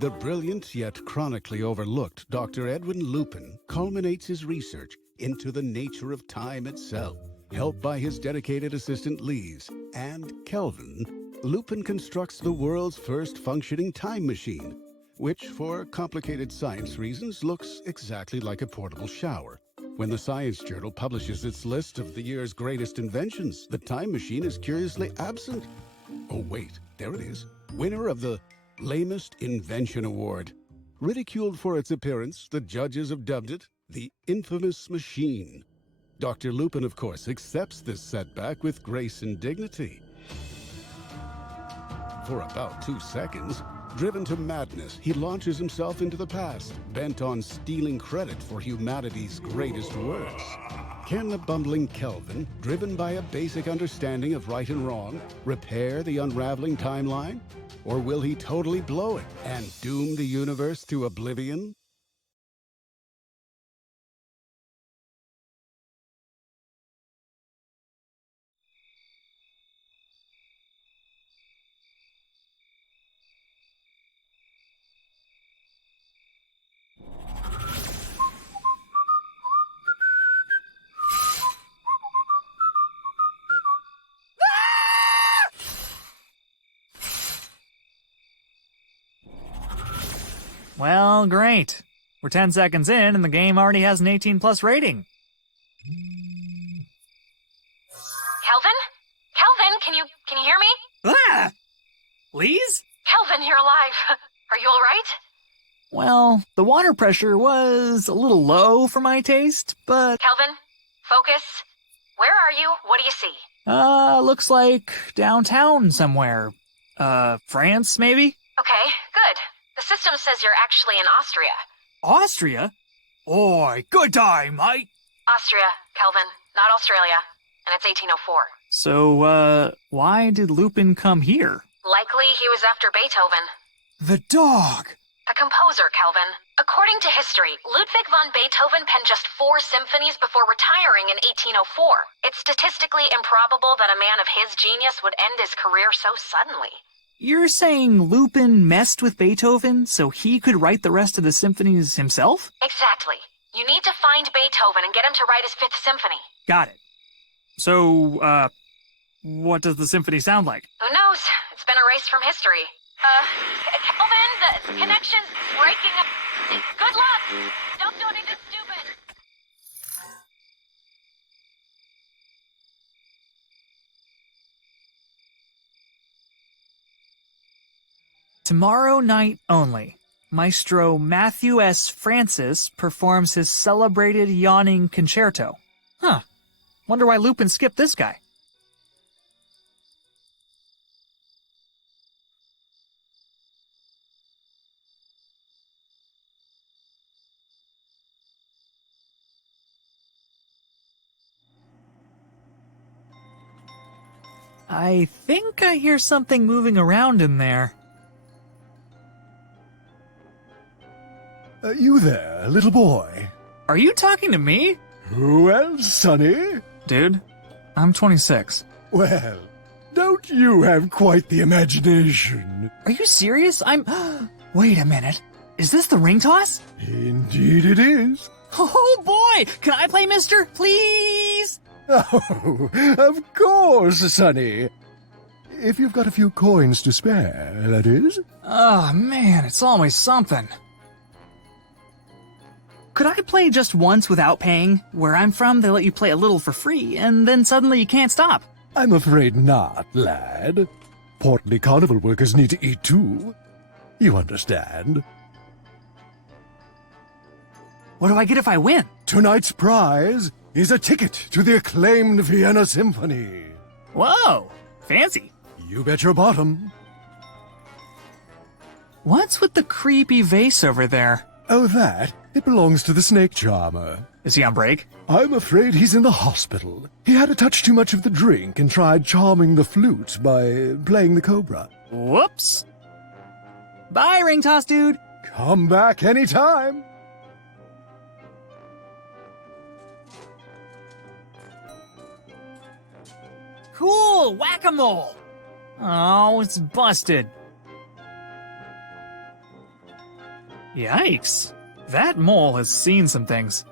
The brilliant yet chronically overlooked Dr. Edwin Lupin culminates his research into the nature of time itself. Helped by his dedicated assistant Lise and Kelvin, Lupin constructs the world's first functioning time machine, which, for complicated science reasons, looks exactly like a portable shower. When the Science Journal publishes its list of the year's greatest inventions, the time machine is curiously absent. Oh wait, there it is. Winner of the Lamest Invention Award. Ridiculed for its appearance, the judges have dubbed it the infamous machine. Dr. Lupin, of course, accepts this setback with grace and dignity. For about 2 seconds, driven to madness, he launches himself into the past, bent on stealing credit for humanity's greatest works. Can the bumbling Kelvin, driven by a basic understanding of right and wrong, repair the unraveling timeline? Or will he totally blow it and doom the universe to oblivion? Well, great. We're 10 seconds in and the game already has an 18+ rating. Kelvin? Kelvin, can you hear me? Ah! Lise? Kelvin, you're alive. Are you all right? Well, the water pressure was a little low for my taste, but... Kelvin, focus. Where are you? What do you see? Looks like downtown somewhere. France, maybe? Okay, good. The system says you're actually in Austria. Austria? Oi, good day, mate. Austria, Kelvin, not Australia. And it's 1804. So, why did Lupin come here? Likely he was after Beethoven. The dog! The composer, Kelvin. According to history, Ludwig van Beethoven penned just 4 symphonies before retiring in 1804. It's statistically improbable that a man of his genius would end his career so suddenly. You're saying Lupin messed with Beethoven so he could write the rest of the symphonies himself? Exactly. You need to find Beethoven and get him to write his 5th symphony. Got it. So, what does the symphony sound like? Who knows? It's been erased from history. Kelvin, the connection's breaking up. Good luck! Don't do anything stupid! Tomorrow night only, Maestro Matthew S. Francis performs his celebrated yawning concerto. Huh. Wonder why Lupin skipped this guy. I think I hear something moving around in there. You there, little boy? Are you talking to me? Who else, Sonny? Dude, I'm 26. Well, don't you have quite the imagination? Are you serious? Wait a minute. Is this the ring toss? Indeed it is. Oh boy! Can I play, mister? Please? Oh, of course, Sonny. If you've got a few coins to spare, that is. Oh man, it's always something. Could I play just once without paying? Where I'm from, they let you play a little for free, and then suddenly you can't stop. I'm afraid not, lad. Portly carnival workers need to eat too. You understand? What do I get if I win? Tonight's prize is a ticket to the acclaimed Vienna Symphony. Whoa, fancy. You bet your bottom. What's with the creepy vase over there? Oh, that? It belongs to the snake charmer. Is he on break? I'm afraid he's in the hospital. He had a touch too much of the drink and tried charming the flute by playing the cobra. Whoops. Bye, ring toss dude. Come back anytime. Cool, whack-a-mole. Oh, it's busted. Yikes. That mole has seen some things.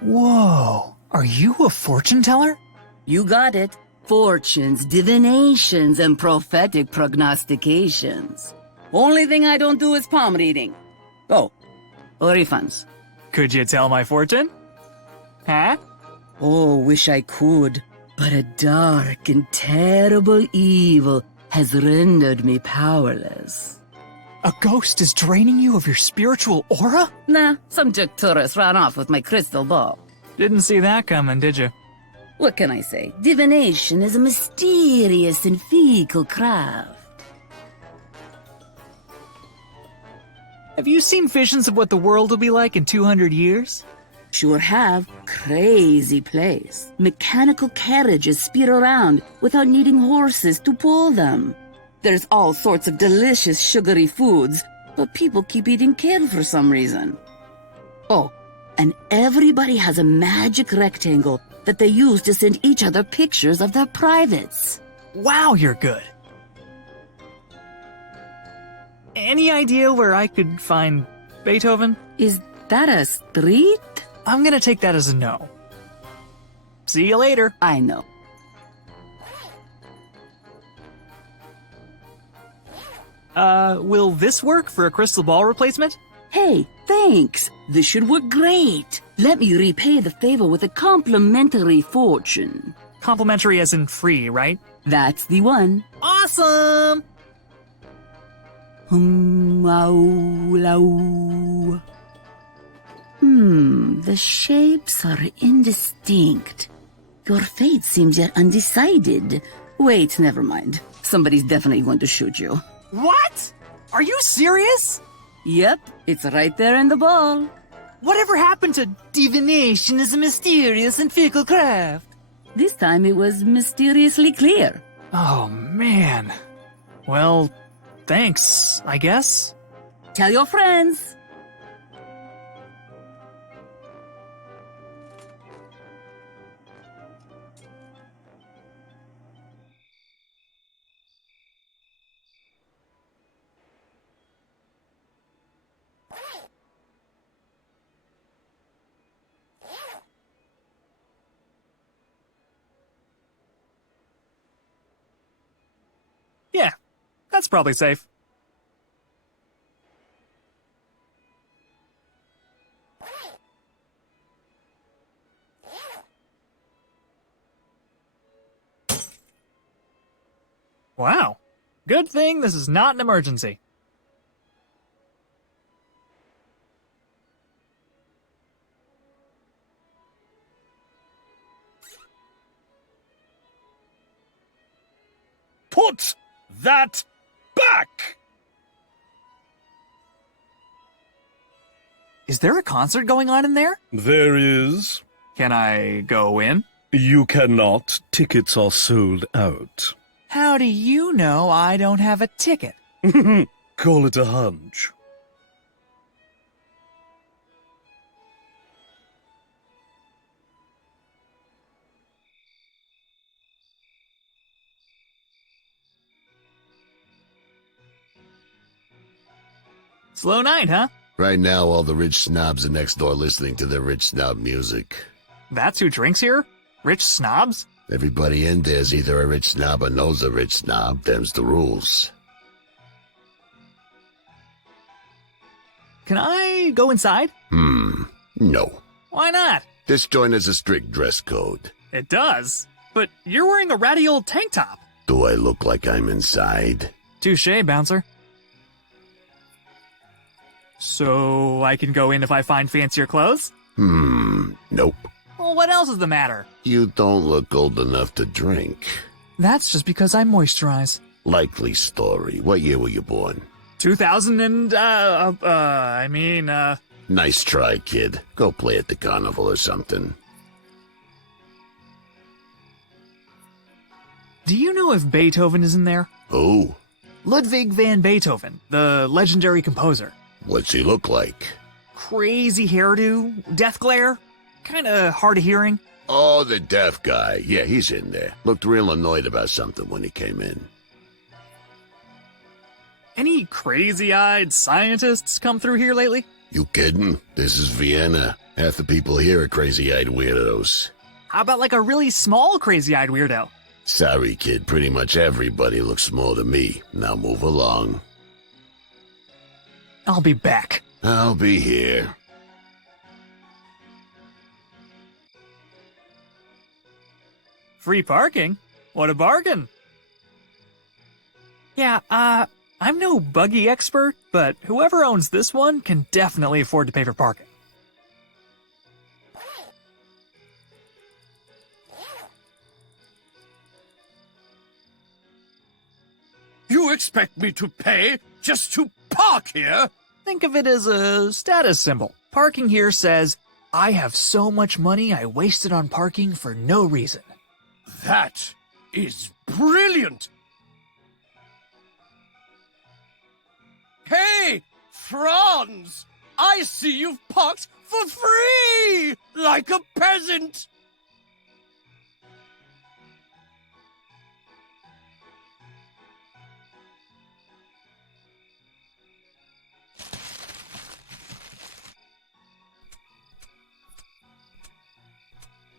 Whoa. Are you a fortune teller? You got it. Fortunes, divinations, and prophetic prognostications. Only thing I don't do is palm reading. Oh, refunds. Could you tell my fortune? Huh? Oh, wish I could. But a dark and terrible evil has rendered me powerless. A ghost is draining you of your spiritual aura? Nah, some jerk tourist ran off with my crystal ball. Didn't see that coming, did you? What can I say? Divination is a mysterious and fecal craft. Have you seen visions of what the world will be like in 200 years? Sure have. Crazy place. Mechanical carriages speed around without needing horses to pull them. There's all sorts of delicious sugary foods, but people keep eating kale for some reason. Oh, and everybody has a magic rectangle that they use to send each other pictures of their privates. Wow, you're good. Any idea where I could find Beethoven? Is that a street? I'm gonna take that as a no. See you later. I know. Will this work for a crystal ball replacement? Hey, thanks. This should work great. Let me repay the favor with a complimentary fortune. Complimentary as in free, right? That's the one. Awesome! The shapes are indistinct. Your fate seems yet undecided. Wait, never mind. Somebody's definitely going to shoot you. What? Are you serious? Yep, it's right there in the ball. Whatever happened to divination is a mysterious and fickle craft? This time it was mysteriously clear. Oh, man. Well, thanks, I guess. Tell your friends. Yeah, that's probably safe. Wow. Good thing this is not an emergency. Put that back! Is there a concert going on in there? There is. Can I go in? You cannot. Tickets are sold out. How do you know I don't have a ticket? Call it a hunch. Slow night, huh? Right now, all the rich snobs are next door listening to their rich snob music. That's who drinks here? Rich snobs? Everybody in there's either a rich snob or knows a rich snob. Them's the rules. Can I go inside? No. Why not? This joint has a strict dress code. It does. But you're wearing a ratty old tank top. Do I look like I'm inside? Touché, bouncer. So I can go in if I find fancier clothes? Nope. Well, what else is the matter? You don't look old enough to drink. That's just because I moisturize. Likely story. What year were you born? 2000 and, Nice try, kid. Go play at the carnival or something. Do you know if Beethoven is in there? Who? Ludwig van Beethoven, the legendary composer. What's he look like? Crazy hairdo, death glare, kinda hard of hearing. Oh, the deaf guy. Yeah, he's in there. Looked real annoyed about something when he came in. Any crazy-eyed scientists come through here lately? You kidding? This is Vienna. Half the people here are crazy-eyed weirdos. How about like a really small crazy-eyed weirdo? Sorry, kid. Pretty much everybody looks small to me. Now move along. I'll be back. I'll be here. Free parking? What a bargain! Yeah, I'm no buggy expert, but whoever owns this one can definitely afford to pay for parking. You expect me to pay just to park here? Think of it as a status symbol. Parking here says, I have so much money I wasted on parking for no reason. That is brilliant! Hey, Franz! I see you've parked for free! Like a peasant!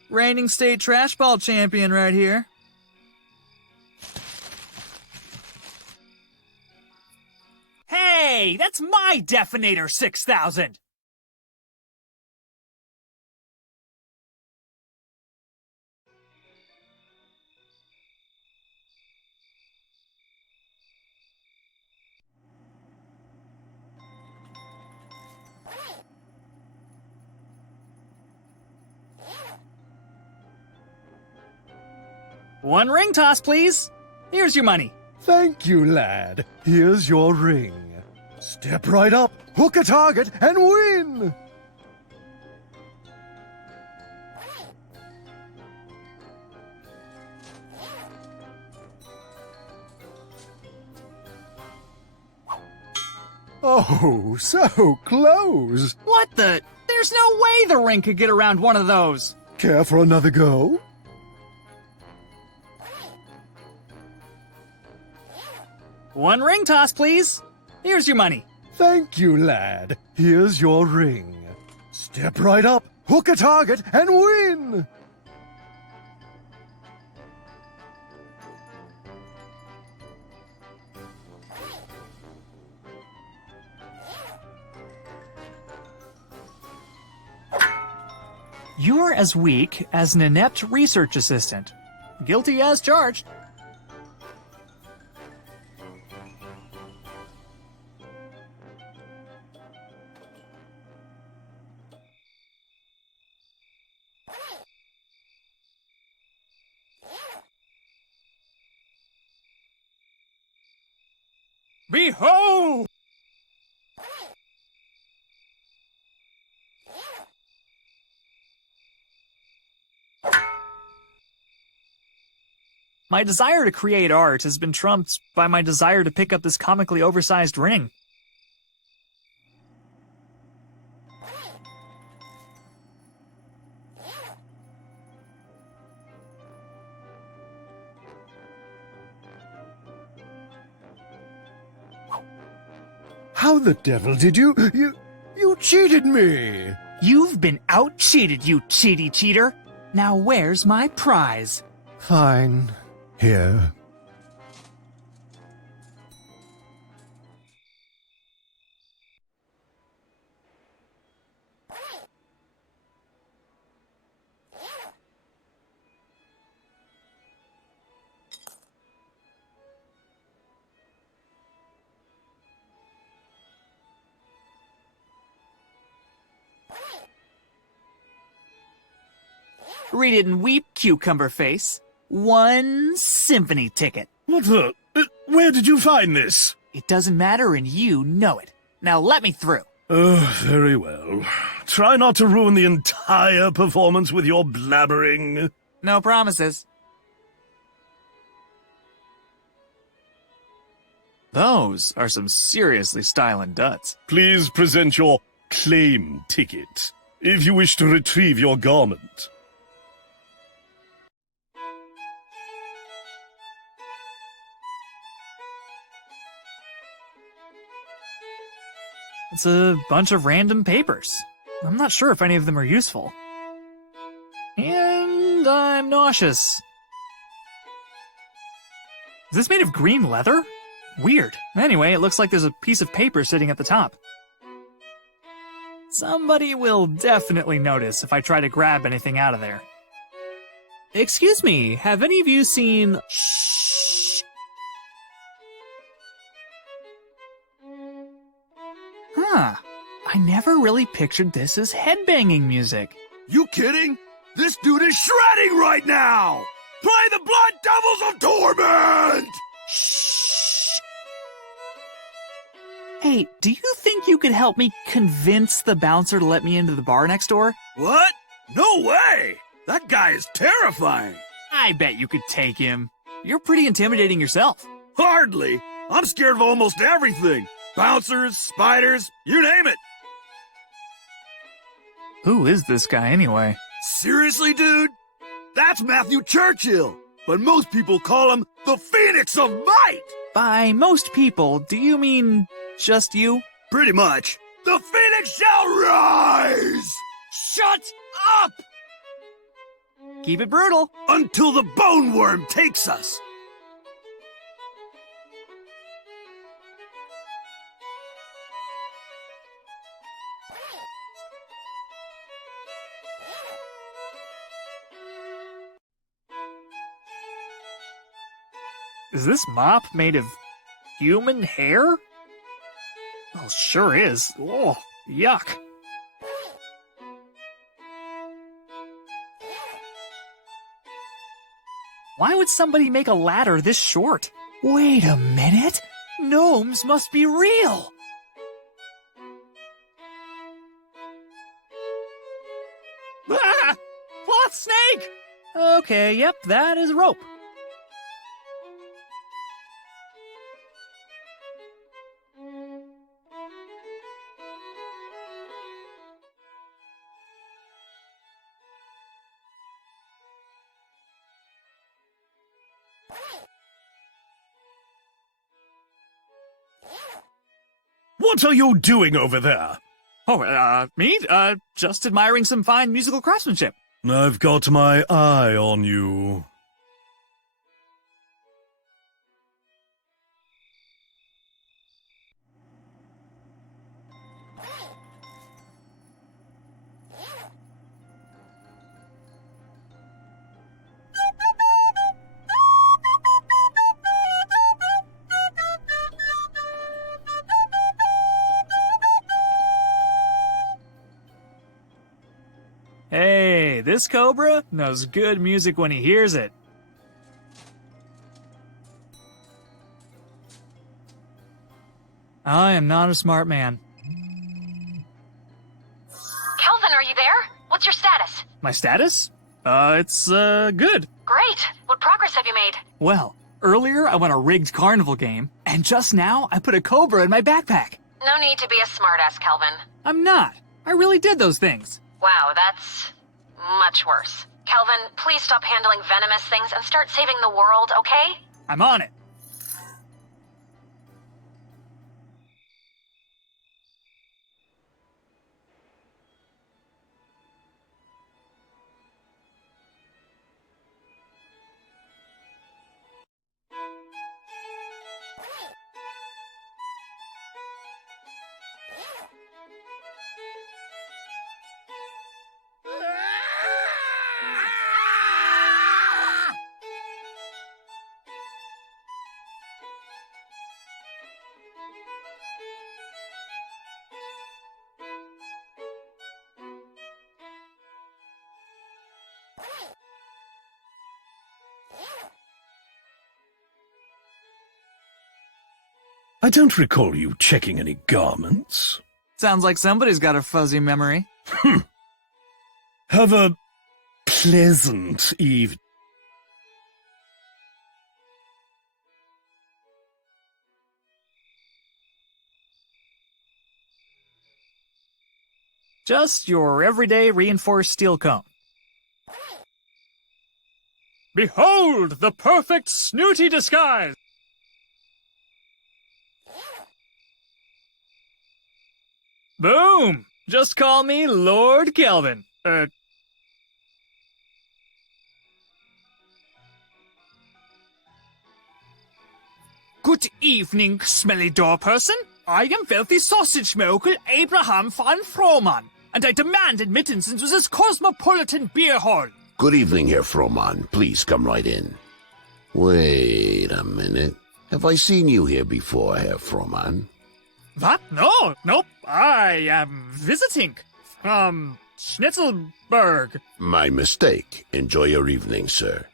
Reigning state trash ball champion right here. Hey, that's my Definator 6000! One ring toss, please. Here's your money. Thank you, lad. Here's your ring. Step right up, hook a target, and win! Oh, so close. What the? There's no way the ring could get around one of those. Care for another go? One ring toss, please. Here's your money. Thank you, lad. Here's your ring. Step right up, hook a target, and win! You're as weak as an inept research assistant. Guilty as charged. Behold! My desire to create art has been trumped by my desire to pick up this comically oversized ring. How the devil did you cheated me! You've been out-cheated, you cheaty cheater! Now where's my prize? Fine. Here. Read it and weep, cucumber face. One symphony ticket. What the? Where did you find this? It doesn't matter and you know it. Now let me through. Oh, very well. Try not to ruin the entire performance with your blabbering. No promises. Those are some seriously styling duds. Please present your claim ticket if you wish to retrieve your garment. It's a bunch of random papers. I'm not sure if any of them are useful. And I'm nauseous. Is this made of green leather? Weird. Anyway, it looks like there's a piece of paper sitting at the top. Somebody will definitely notice if I try to grab anything out of there. Excuse me, have any of you seen... Shh. Huh. I never really pictured this as headbanging music. You kidding? This dude is shredding right now! Play the Blood Devils of Torment! Shh. Hey, do you think you could help me convince the bouncer to let me into the bar next door? What? No way! That guy is terrifying! I bet you could take him. You're pretty intimidating yourself. Hardly! I'm scared of almost everything! Bouncers, spiders, you name it! Who is this guy anyway? Seriously, dude? That's Matthew Churchill! But most people call him the Phoenix of Might! By most people, do you mean just you? Pretty much. The Phoenix shall rise! Shut up! Keep it brutal. Until the bone worm takes us! Is this mop made of human hair? Well, sure is. Oh, yuck. Why would somebody make a ladder this short? Wait a minute. Gnomes must be real. Ah! Cloth snake! Okay, yep, that is a rope. What are you doing over there? Oh, me? Just admiring some fine musical craftsmanship. I've got my eye on you. Hey, this cobra knows good music when he hears it. I am not a smart man. Kelvin, are you there? What's your status? My status? It's good. Great. What progress have you made? Well, earlier I won a rigged carnival game, and just now I put a cobra in my backpack. No need to be a smartass, Kelvin. I'm not. I really did those things. Wow, that's much worse. Kelvin, please stop handling venomous things and start saving the world, okay? I'm on it. I don't recall you checking any garments. Sounds like somebody's got a fuzzy memory. Have a pleasant evening. Just your everyday reinforced steel comb. Behold the perfect snooty disguise! Boom! Just call me Lord Kelvin. Good evening, smelly door person. I am wealthy sausage mogul Abraham von Frohman, and I demand admittance into this cosmopolitan beer hall. Good evening, Herr Frohman. Please come right in. Wait a minute. Have I seen you here before, Herr Frohman? What? No, nope. I am visiting from Schnitzelberg. My mistake. Enjoy your evening, sir.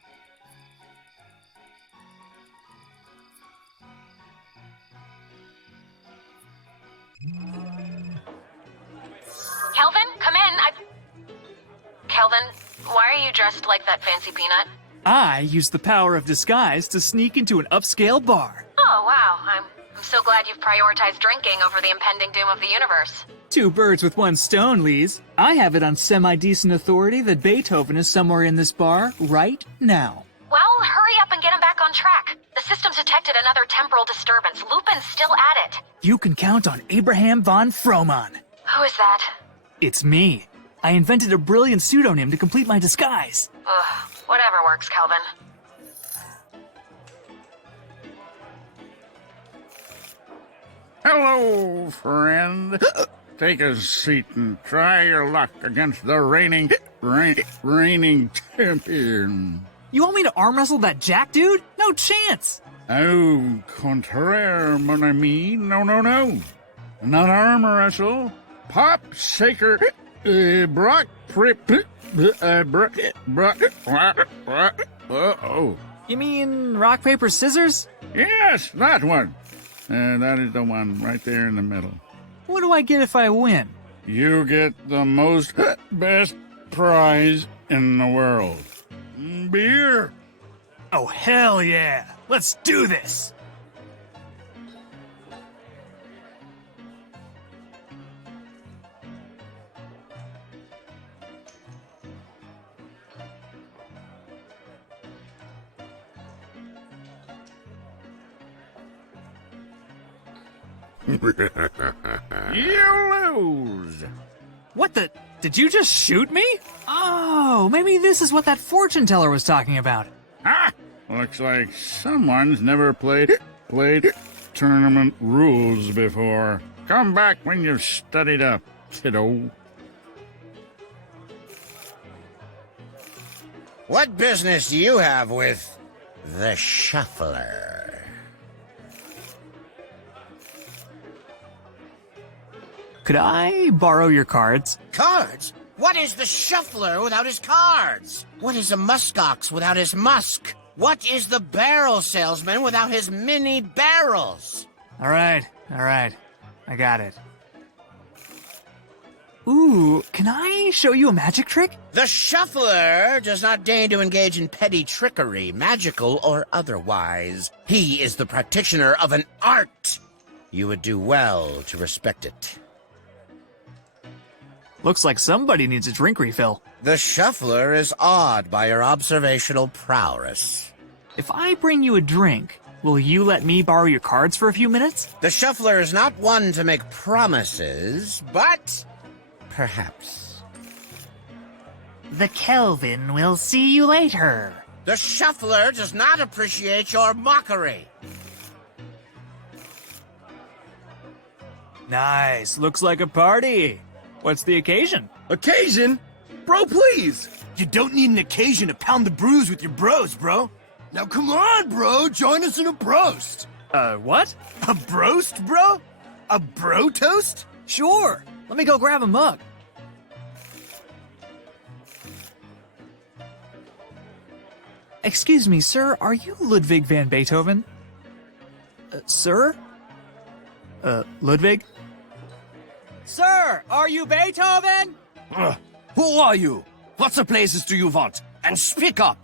Kelvin, come in. Kelvin, why are you dressed like that fancy peanut? I use the power of disguise to sneak into an upscale bar. Oh, wow. I'm so glad you've prioritized drinking over the impending doom of the universe. 2 birds with 1 stone, Lise. I have it on semi-decent authority that Beethoven is somewhere in this bar right now. Well, hurry up and get him back on track. The system's detected another temporal disturbance. Lupin's still at it. You can count on Abraham von Frohman. Who is that? It's me. I invented a brilliant pseudonym to complete my disguise. Ugh, whatever works, Kelvin. Hello, friend. Take a seat and try your luck against the reigning champion. You want me to arm wrestle that Jack dude? No chance! Au contraire, mon ami. No. Not arm wrestle. Pop, shaker, Brock, uh-oh. You mean rock, paper, scissors? Yes, that one. That is the one right there in the middle. What do I get if I win? You get the most best prize in the world. Beer. Oh, hell yeah! Let's do this! You lose. What the? Did you just shoot me? Oh, maybe this is what that fortune teller was talking about. Ah, looks like someone's never played tournament rules before. Come back when you've studied up, kiddo. What business do you have with the shuffler? Could I borrow your cards? Cards? What is the shuffler without his cards? What is a muskox without his musk? What is the barrel salesman without his mini barrels? All right. I got it. Ooh, can I show you a magic trick? The shuffler does not deign to engage in petty trickery, magical or otherwise. He is the practitioner of an art. You would do well to respect it. Looks like somebody needs a drink refill. The shuffler is awed by your observational prowess. If I bring you a drink, will you let me borrow your cards for a few minutes? The shuffler is not one to make promises, but perhaps. The Kelvin will see you later. The shuffler does not appreciate your mockery. Nice. Looks like a party. What's the occasion? Occasion? Bro, please! You don't need an occasion to pound the brews with your bros, bro. Now come on, bro, join us in a broast. What? A broast, bro? A bro toast? Sure. Let me go grab a mug. Excuse me, sir, are you Ludwig van Beethoven? Sir? Ludwig? Sir, are you Beethoven? Who are you? What the places do you want? And speak up.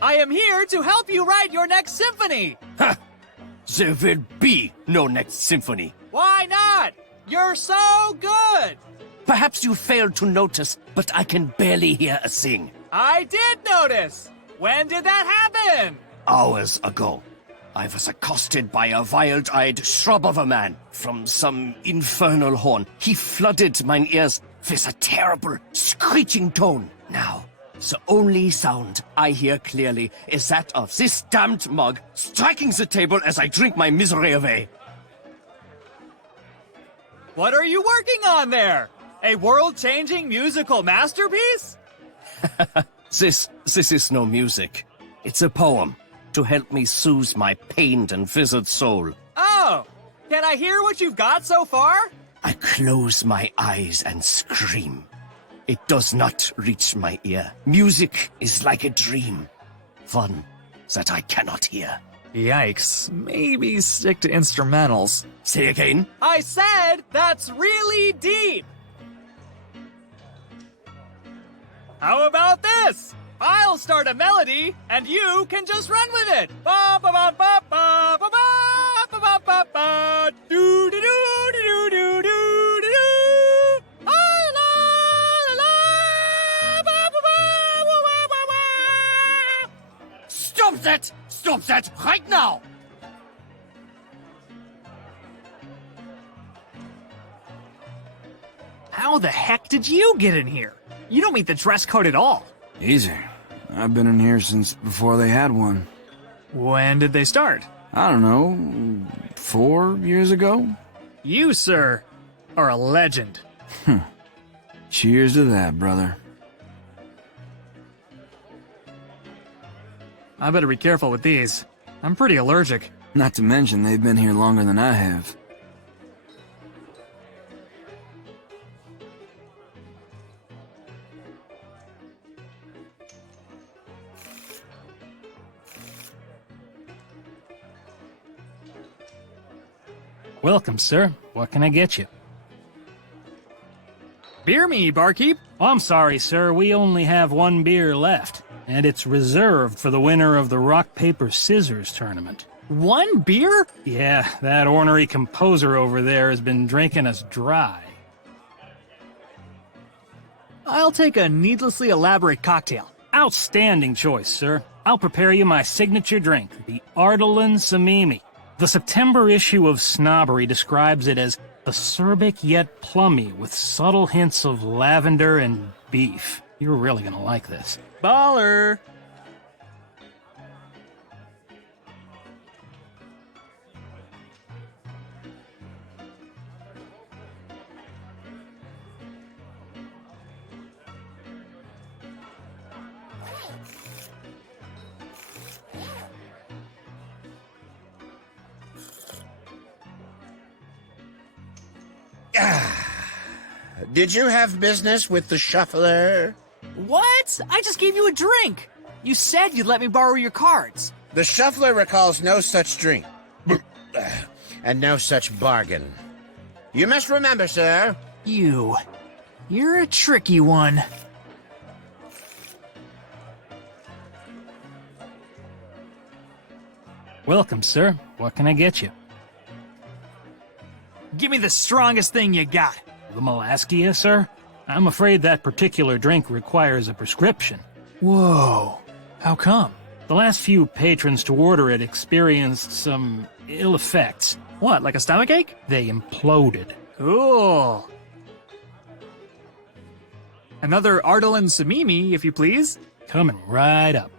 I am here to help you write your next symphony. Ha! There will be no next symphony. Why not? You're so good. Perhaps you failed to notice, but I can barely hear a thing. I did notice. When did that happen? Hours ago. I was accosted by a wild-eyed shrub of a man from some infernal horn. He flooded mine ears with a terrible, screeching tone. Now, the only sound I hear clearly is that of this damned mug striking the table as I drink my misery away. What are you working on there? A world-changing musical masterpiece? This is no music. It's a poem to help me soothe my pained and withered soul. Oh! Can I hear what you've got so far? I close my eyes and scream. It does not reach my ear. Music is like a dream, one that I cannot hear. Yikes. Maybe stick to instrumentals. Say again? I said that's really deep! How about this? I'll start a melody, and you can just run with it. Ba ba ba ba ba ba ba ba ba ba ba. Do do do do do do do do. Ah, la la la. Ba ba ba ba ba ba ba. Stop that! Stop that right now! How the heck did you get in here? You don't meet the dress code at all. Easy. I've been in here since before they had one. When did they start? I don't know, 4 years ago? You, sir, are a legend. Cheers to that, brother. I better be careful with these. I'm pretty allergic. Not to mention, they've been here longer than I have. Welcome, sir. What can I get you? Beer me, barkeep. Oh, I'm sorry, sir. We only have one beer left, and it's reserved for the winner of the rock, paper, scissors tournament. One beer? Yeah, that ornery composer over there has been drinking us dry. I'll take a needlessly elaborate cocktail. Outstanding choice, sir. I'll prepare you my signature drink, the Ardalin Samimi. The September issue of Snobbery describes it as acerbic yet plummy with subtle hints of lavender and beef. You're really gonna like this. Baller! Did you have business with the shuffler? What? I just gave you a drink. You said you'd let me borrow your cards. The shuffler recalls no such drink. And no such bargain. You must remember, sir. You're a tricky one. Welcome, sir. What can I get you? Give me the strongest thing you got. The Molaskia, sir? I'm afraid that particular drink requires a prescription. Whoa. How come? The last few patrons to order it experienced some ill effects. What, like a stomachache? They imploded. Cool. Another Ardalin Samimi, if you please. Coming right up.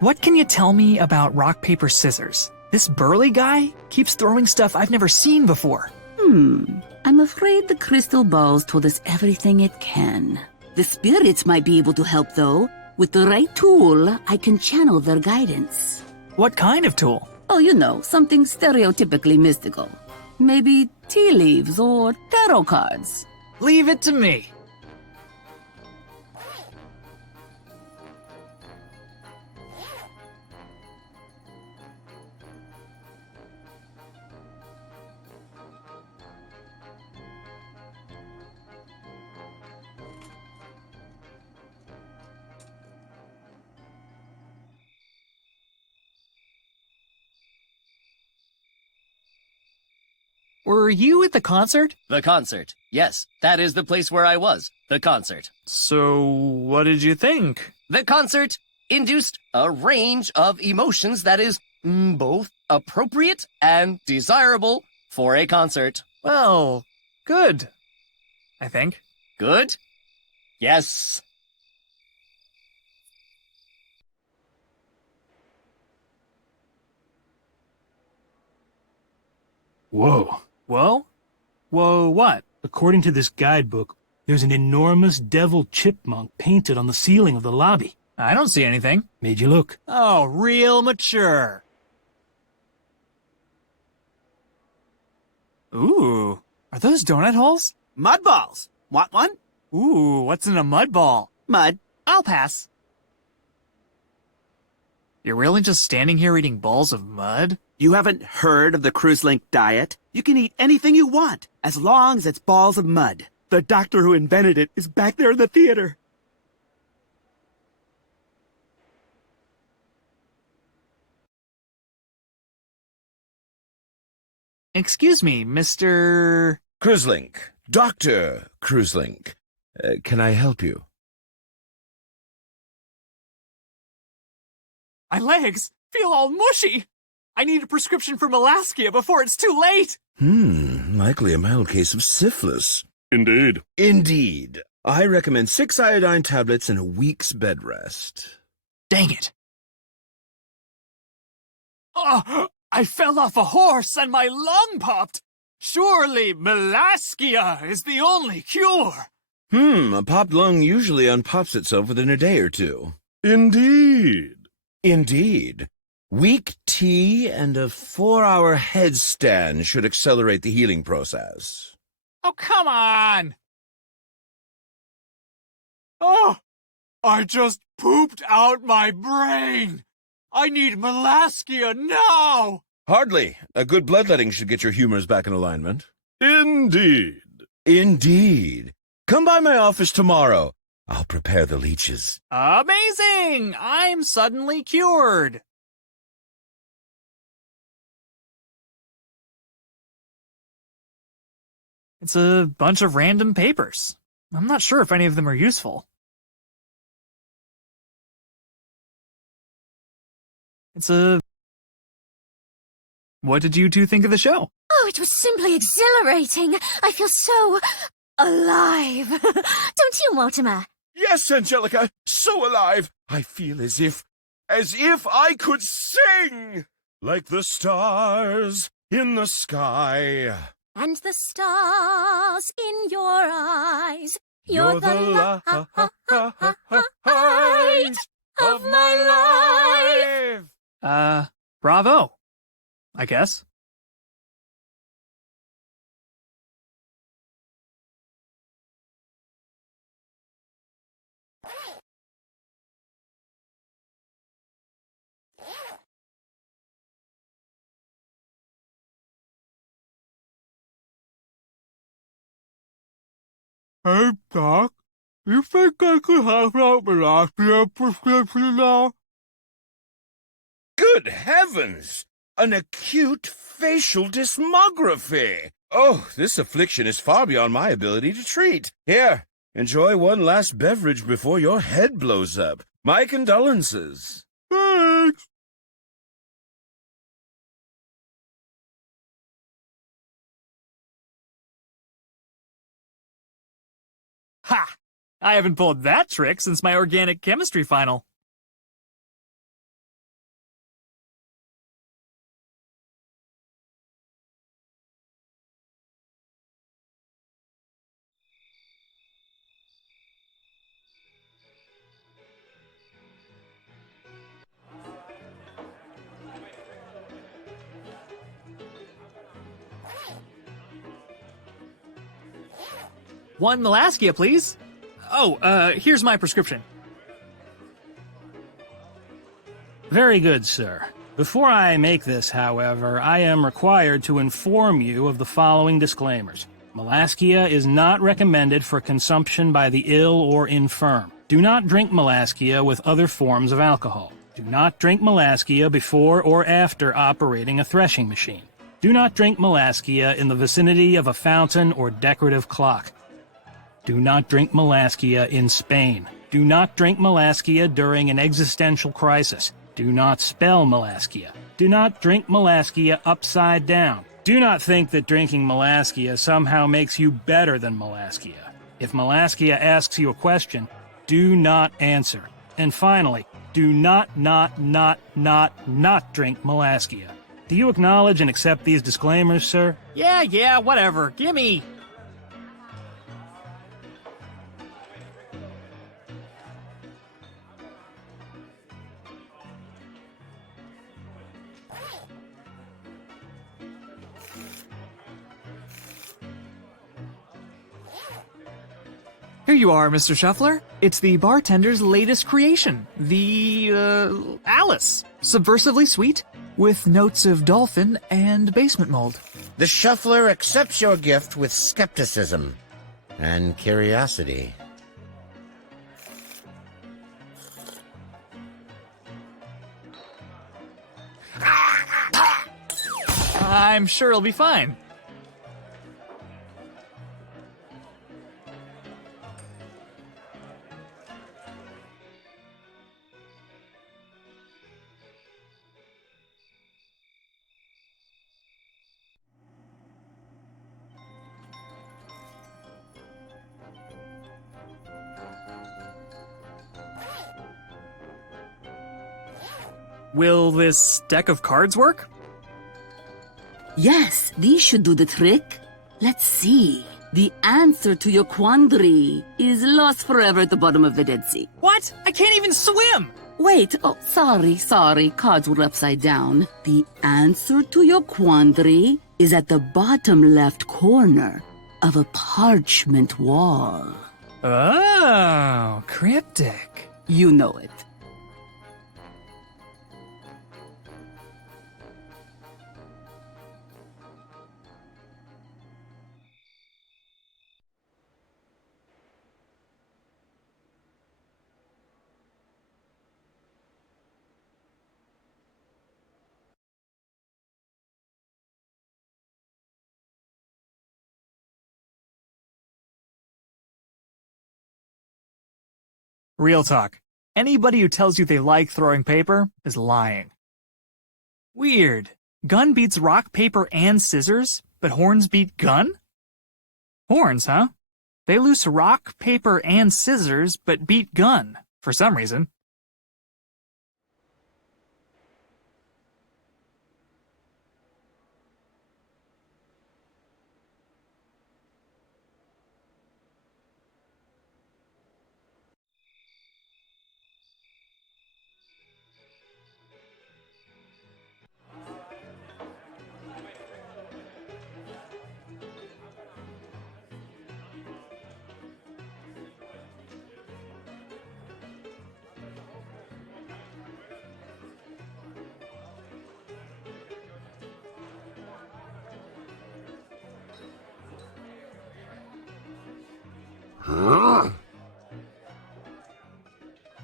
What can you tell me about rock, paper, scissors? This burly guy keeps throwing stuff I've never seen before. I'm afraid the crystal balls told us everything it can. The spirits might be able to help, though. With the right tool, I can channel their guidance. What kind of tool? Oh, you know, something stereotypically mystical. Maybe tea leaves or tarot cards. Leave it to me. Were you at the concert? The concert. Yes, that is the place where I was. The concert. So, what did you think? The concert induced a range of emotions that is both appropriate and desirable for a concert. Well, good. I think. Good? Yes. Whoa. Whoa? Whoa, what? According to this guidebook, there's an enormous devil chipmunk painted on the ceiling of the lobby. I don't see anything. Made you look. Oh, real mature. Ooh, are those donut holes? Mud balls. Want one? Ooh, what's in a mud ball? Mud. I'll pass. You're really just standing here eating balls of mud? You haven't heard of the Cruise Link diet? You can eat anything you want, as long as it's balls of mud. The doctor who invented it is back there in the theater. Excuse me, Mr. Cruiselink. Dr. Cruiselink. Can I help you? My legs feel all mushy. I need a prescription for Melaskia before it's too late. Likely a mild case of syphilis. Indeed. Indeed. I recommend 6 iodine tablets and a week's bed rest. Dang it. Oh, I fell off a horse and my lung popped. Surely Melaskia is the only cure. A popped lung usually unpops itself within a day or two. Indeed. Indeed. Weak tea and a 4-hour headstand should accelerate the healing process. Oh, come on. Oh, I just pooped out my brain. I need Melaskia now. Hardly. A good bloodletting should get your humors back in alignment. Indeed. Indeed. Come by my office tomorrow. I'll prepare the leeches. Amazing! I'm suddenly cured. It's a bunch of random papers. I'm not sure if any of them are useful. What did you two think of the show? Oh, it was simply exhilarating. I feel so alive. Don't you, Mortimer? Yes, Angelica, so alive. I feel as if I could sing. Like the stars in the sky. And the stars in your eyes. You're the light of my life. Bravo, I guess. Hey, Doc, you think I could have that Melaskia prescription now? Good heavens! An acute facial dysmography! Oh, this affliction is far beyond my ability to treat. Here, enjoy one last beverage before your head blows up. My condolences. Thanks! Ha! I haven't pulled that trick since my organic chemistry final. One Melaskia, please. Oh, here's my prescription. Very good, sir. Before I make this, however, I am required to inform you of the following disclaimers. Melaskia is not recommended for consumption by the ill or infirm. Do not drink Melaskia with other forms of alcohol. Do not drink Melaskia before or after operating a threshing machine. Do not drink Melaskia in the vicinity of a fountain or decorative clock. Do not drink Melaskia in Spain. Do not drink Melaskia during an existential crisis. Do not spell Melaskia. Do not drink Melaskia upside down. Do not think that drinking Melaskia somehow makes you better than Melaskia. If Melaskia asks you a question, do not answer. And finally, do not drink Melaskia. Do you acknowledge and accept these disclaimers, sir? Yeah, whatever. Gimme. Here you are, Mr. Shuffler. It's the bartender's latest creation, the, Alice. Subversively sweet, with notes of dolphin and basement mold. The Shuffler accepts your gift with skepticism and curiosity. I'm sure it'll be fine. Will this deck of cards work? Yes, these should do the trick. Let's see. The answer to your quandary is lost forever at the bottom of the Dead Sea. What? I can't even swim! Wait, oh, sorry, cards were upside down. The answer to your quandary is at the bottom left corner of a parchment wall. Oh, cryptic. You know it. Real talk. Anybody who tells you they like throwing paper is lying. Weird. Gun beats rock, paper, and scissors, but horns beat gun? Horns, huh? They lose to rock, paper, and scissors, but beat gun, for some reason.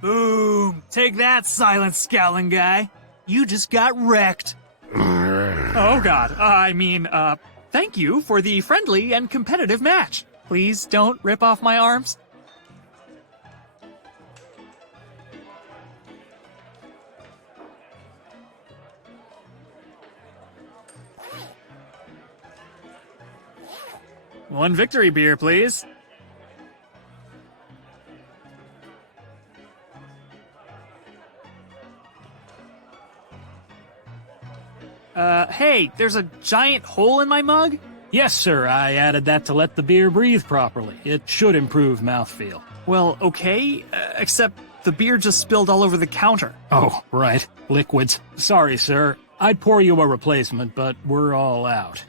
Boom! Take that, silent scowling guy. You just got wrecked. Oh god, thank you for the friendly and competitive match. Please don't rip off my arms. One victory beer, please. Hey, there's a giant hole in my mug? Yes, sir, I added that to let the beer breathe properly. It should improve mouthfeel. Well, okay, except the beer just spilled all over the counter. Oh, right. Liquids. Sorry, sir. I'd pour you a replacement, but we're all out.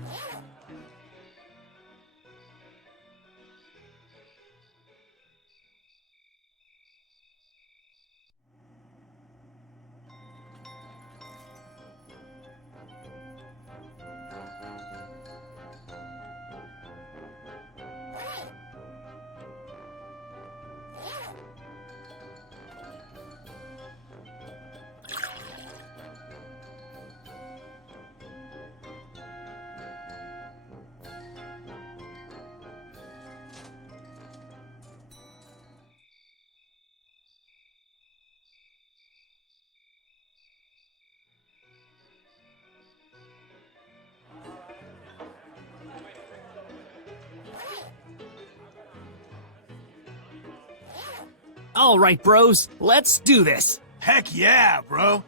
Yeah. All right, bros, let's do this. Heck yeah, bro.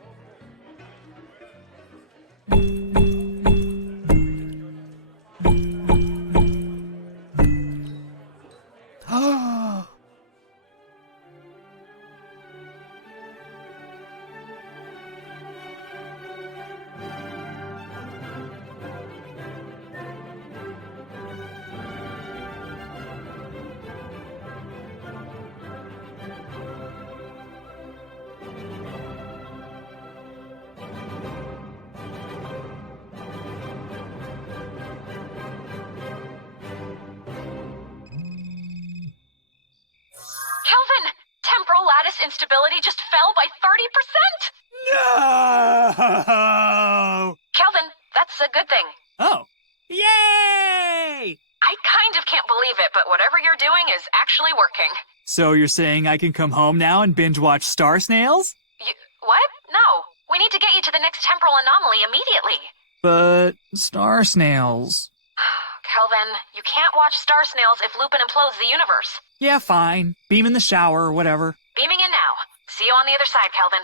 Kelvin, temporal lattice instability just fell by 30%! No! Kelvin, that's a good thing. Oh. Yay! I kind of can't believe it, but whatever you're doing is actually working. So you're saying I can come home now and binge watch Star Snails? What? No. We need to get you to the next temporal anomaly immediately. But Star Snails... Kelvin, you can't watch Star Snails if Lupin implodes the universe. Yeah, fine. Beam in the shower or whatever. Beaming in now. See you on the other side, Kelvin.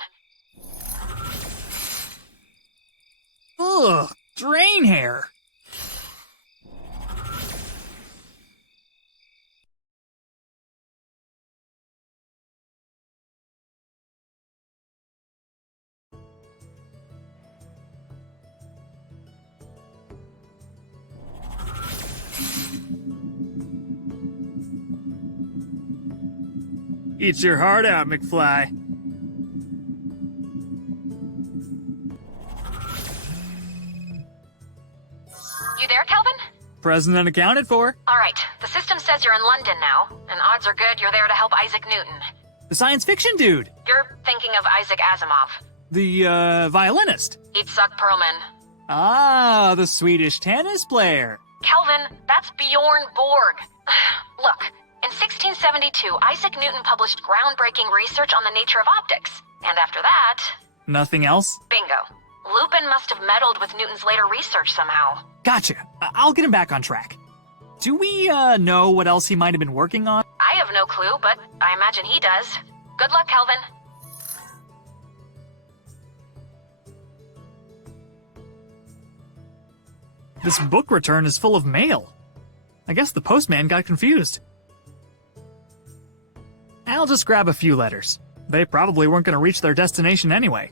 Ugh, drain hair. Eat your heart out, McFly. You there, Kelvin? Present unaccounted for. All right. The system says you're in London now, and odds are good you're there to help Isaac Newton. The science fiction dude. You're thinking of Isaac Asimov. The, violinist. Itzhak Perlman. Ah, the Swedish tennis player. Kelvin, that's Bjorn Borg. Look, in 1672, Isaac Newton published groundbreaking research on the nature of optics. And after that... Nothing else? Bingo. Lupin must have meddled with Newton's later research somehow. Gotcha. I'll get him back on track. Do we, know what else he might have been working on? I have no clue, but I imagine he does. Good luck, Kelvin. This book return is full of mail. I guess the postman got confused. I'll just grab a few letters. They probably weren't going to reach their destination anyway.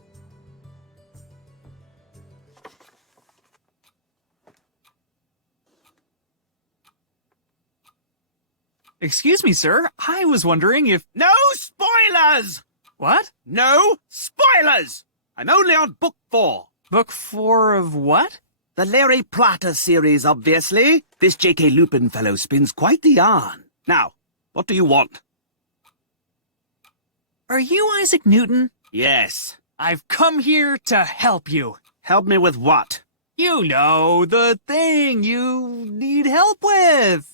Excuse me, sir. I was wondering if... No spoilers! What? No spoilers! I'm only on book 4. Book 4 of what? The Larry Platter series, obviously. This J.K. Lupin fellow spins quite the yarn. Now, what do you want? Are you Isaac Newton? Yes. I've come here to help you. Help me with what? You know, the thing you need help with.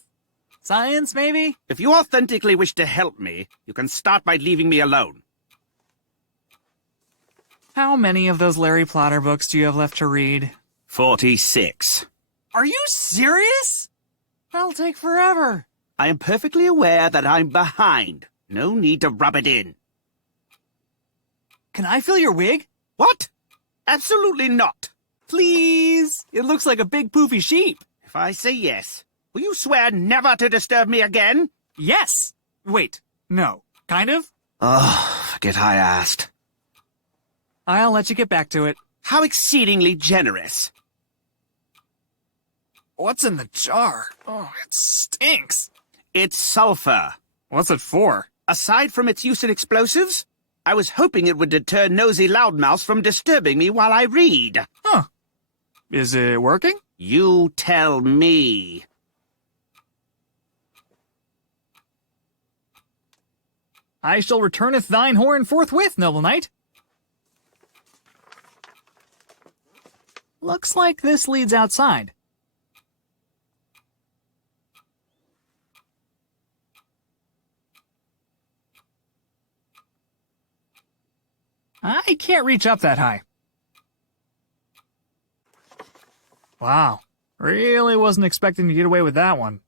Science, maybe? If you authentically wish to help me, you can start by leaving me alone. How many of those Larry Platter books do you have left to read? 46. Are you serious? That'll take forever. I am perfectly aware that I'm behind. No need to rub it in. Can I fill your wig? What? Absolutely not. Please. It looks like a big poofy sheep. If I say yes, will you swear never to disturb me again? Yes. Wait, no. Kind of? Oh, forget I asked. I'll let you get back to it. How exceedingly generous. What's in the jar? Oh, it stinks. It's sulfur. What's it for? Aside from its use in explosives, I was hoping it would deter nosy loudmouths from disturbing me while I read. Huh. Is it working? You tell me. I shall returneth thine horn forthwith, noble knight. Looks like this leads outside. I can't reach up that high. Wow. Really wasn't expecting to get away with that one.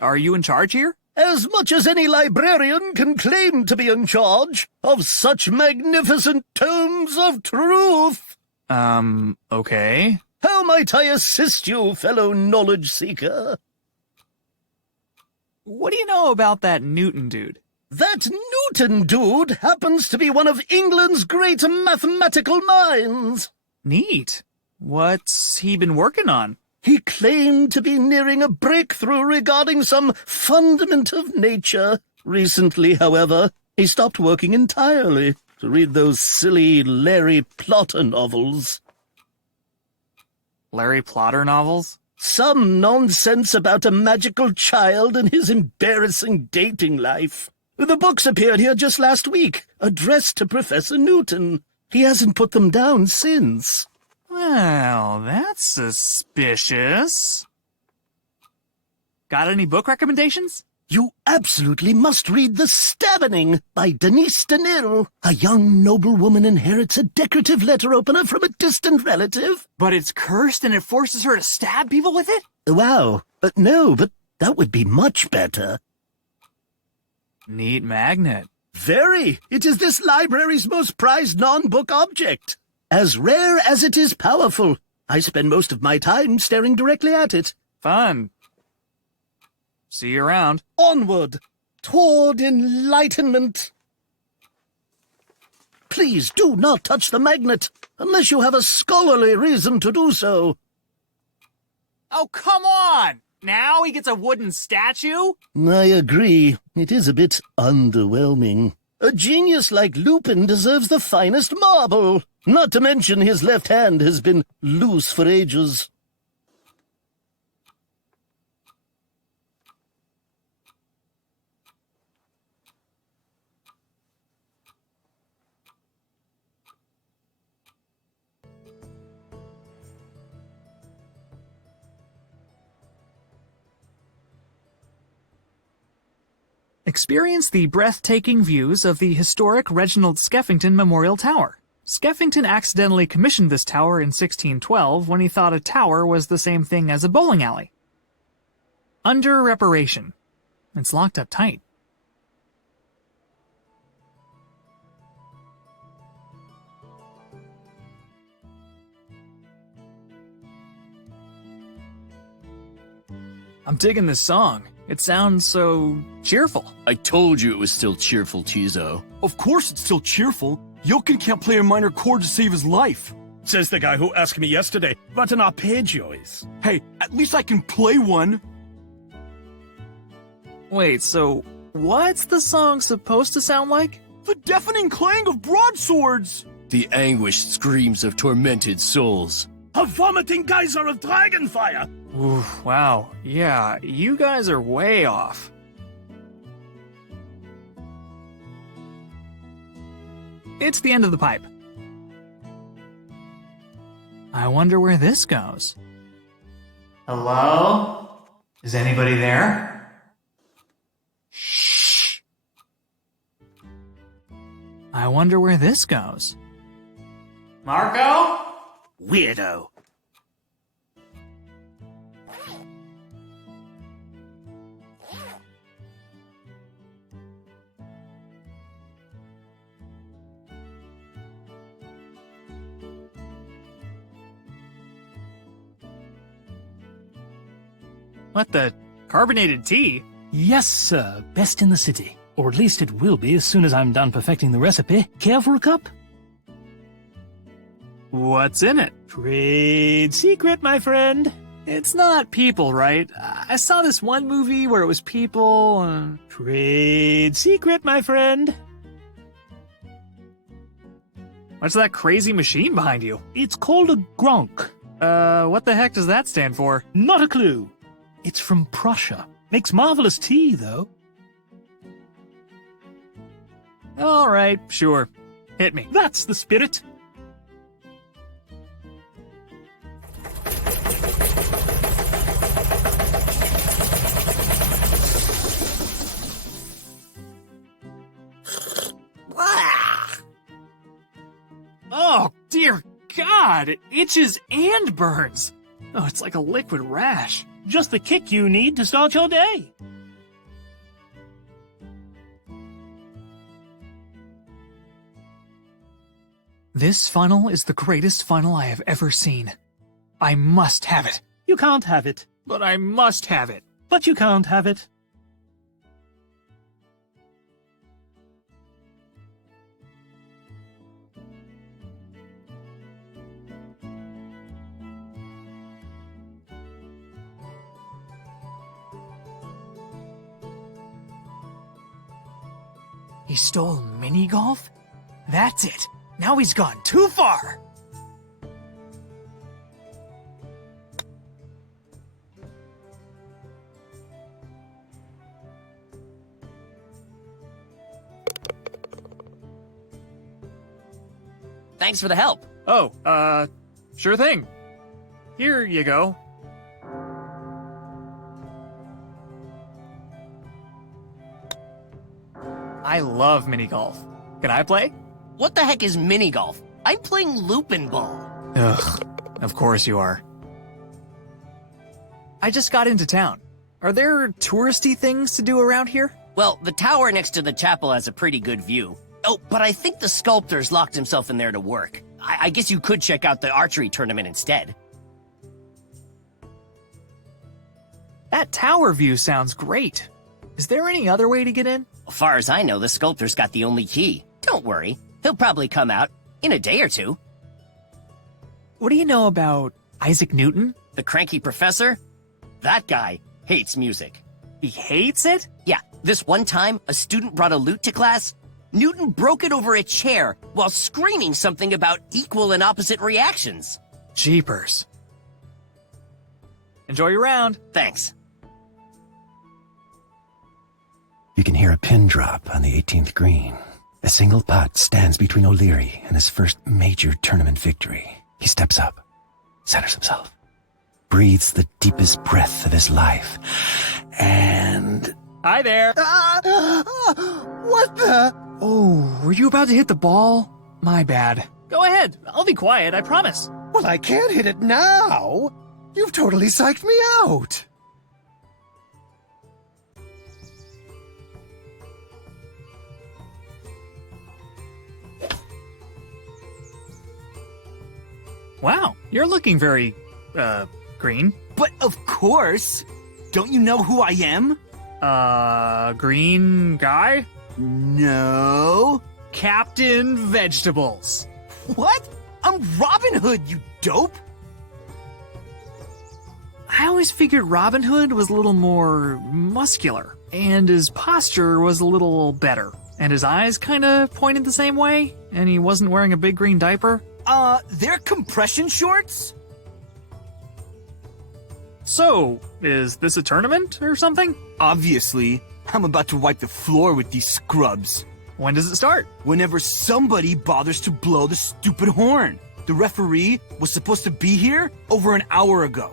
Are you in charge here? as much as any librarian can claim to be in charge of such magnificent tomes of truth. Okay. How might I assist you, fellow knowledge seeker? What do you know about that Newton dude? That Newton dude happens to be one of England's great mathematical minds. Neat. What's he been working on? He claimed to be nearing a breakthrough regarding some fundament of nature. Recently, however, he stopped working entirely to read those silly Larry Plotter novels. Larry Plotter novels? Some nonsense about a magical child and his embarrassing dating life. The books appeared here just last week, addressed to Professor Newton. He hasn't put them down since. Well, that's suspicious. Got any book recommendations? You absolutely must read The Stabbening by Denise Danil. A young noblewoman inherits a decorative letter opener from a distant relative. But it's cursed and it forces her to stab people with it? Wow. No, but that would be much better. Neat magnet. Very. It is this library's most prized non-book object. As rare as it is powerful. I spend most of my time staring directly at it. Fun. See you around. Onward, toward enlightenment. Please do not touch the magnet, unless you have a scholarly reason to do so. Oh, come on! Now he gets a wooden statue? I agree. It is a bit underwhelming. A genius like Lupin deserves the finest marble. Not to mention his left hand has been loose for ages. Experience the breathtaking views of the historic Reginald Skeffington Memorial Tower. Skeffington accidentally commissioned this tower in 1612 when he thought a tower was the same thing as a bowling alley. Under reparation. It's locked up tight. I'm digging this song. It sounds so cheerful. I told you it was still cheerful, Chizo. Of course it's still cheerful. Jokin can't play a minor chord to save his life. Says the guy who asked me yesterday what an arpeggio is. Hey, at least I can play one. Wait, so what's the song supposed to sound like? The deafening clang of broadswords! The anguished screams of tormented souls. A vomiting geyser of dragon fire! Ooh, wow. Yeah, you guys are way off. It's the end of the pipe. I wonder where this goes. Hello? Is anybody there? Shh. I wonder where this goes. Marco? Weirdo. What the? Carbonated tea? Yes, sir. Best in the city. Or at least it will be as soon as I'm done perfecting the recipe. Care for a cup? What's in it? Trade secret, my friend. It's not people, right? I saw this one movie where it was people. Trade secret, my friend. What's that crazy machine behind you? It's called a gronk. What the heck does that stand for? Not a clue. It's from Prussia. Makes marvelous tea, though. All right, sure. Hit me. That's the spirit. Oh, dear God! It itches and burns. Oh, it's like a liquid rash. Just the kick you need to start your day. This funnel is the greatest funnel I have ever seen. I must have it. You can't have it. But I must have it. But you can't have it. He stole mini golf? That's it. Now he's gone too far. Thanks for the help. Oh, sure thing. Here you go. I love mini golf. Can I play? What the heck is mini golf? I'm playing Lupin Ball. Ugh, of course you are. I just got into town. Are there touristy things to do around here? Well, the tower next to the chapel has a pretty good view. Oh, but I think the sculptor's locked himself in there to work. I guess you could check out the archery tournament instead. That tower view sounds great. Is there any other way to get in? As far as I know, the sculptor's got the only key. Don't worry, he'll probably come out in a day or two. What do you know about Isaac Newton? The cranky professor? That guy hates music. He hates it? Yeah, this one time, a student brought a lute to class. Newton broke it over a chair while screaming something about equal and opposite reactions. Jeepers. Enjoy your round. Thanks. You can hear a pin drop on the 18th green. A single putt stands between O'Leary and his first major tournament victory. He steps up, centers himself, breathes the deepest breath of his life, and... Hi there! What the? Oh, were you about to hit the ball? My bad. Go ahead, I'll be quiet, I promise. Well, I can't hit it now. You've totally psyched me out. Wow, you're looking very, green. But of course. Don't you know who I am? Green guy? No. Captain Vegetables. What? I'm Robin Hood, you dope! I always figured Robin Hood was a little more muscular, and his posture was a little better, and his eyes kinda pointed the same way, and he wasn't wearing a big green diaper. They're compression shorts? So, is this a tournament or something? Obviously. I'm about to wipe the floor with these scrubs. When does it start? Whenever somebody bothers to blow the stupid horn. The referee was supposed to be here over an hour ago.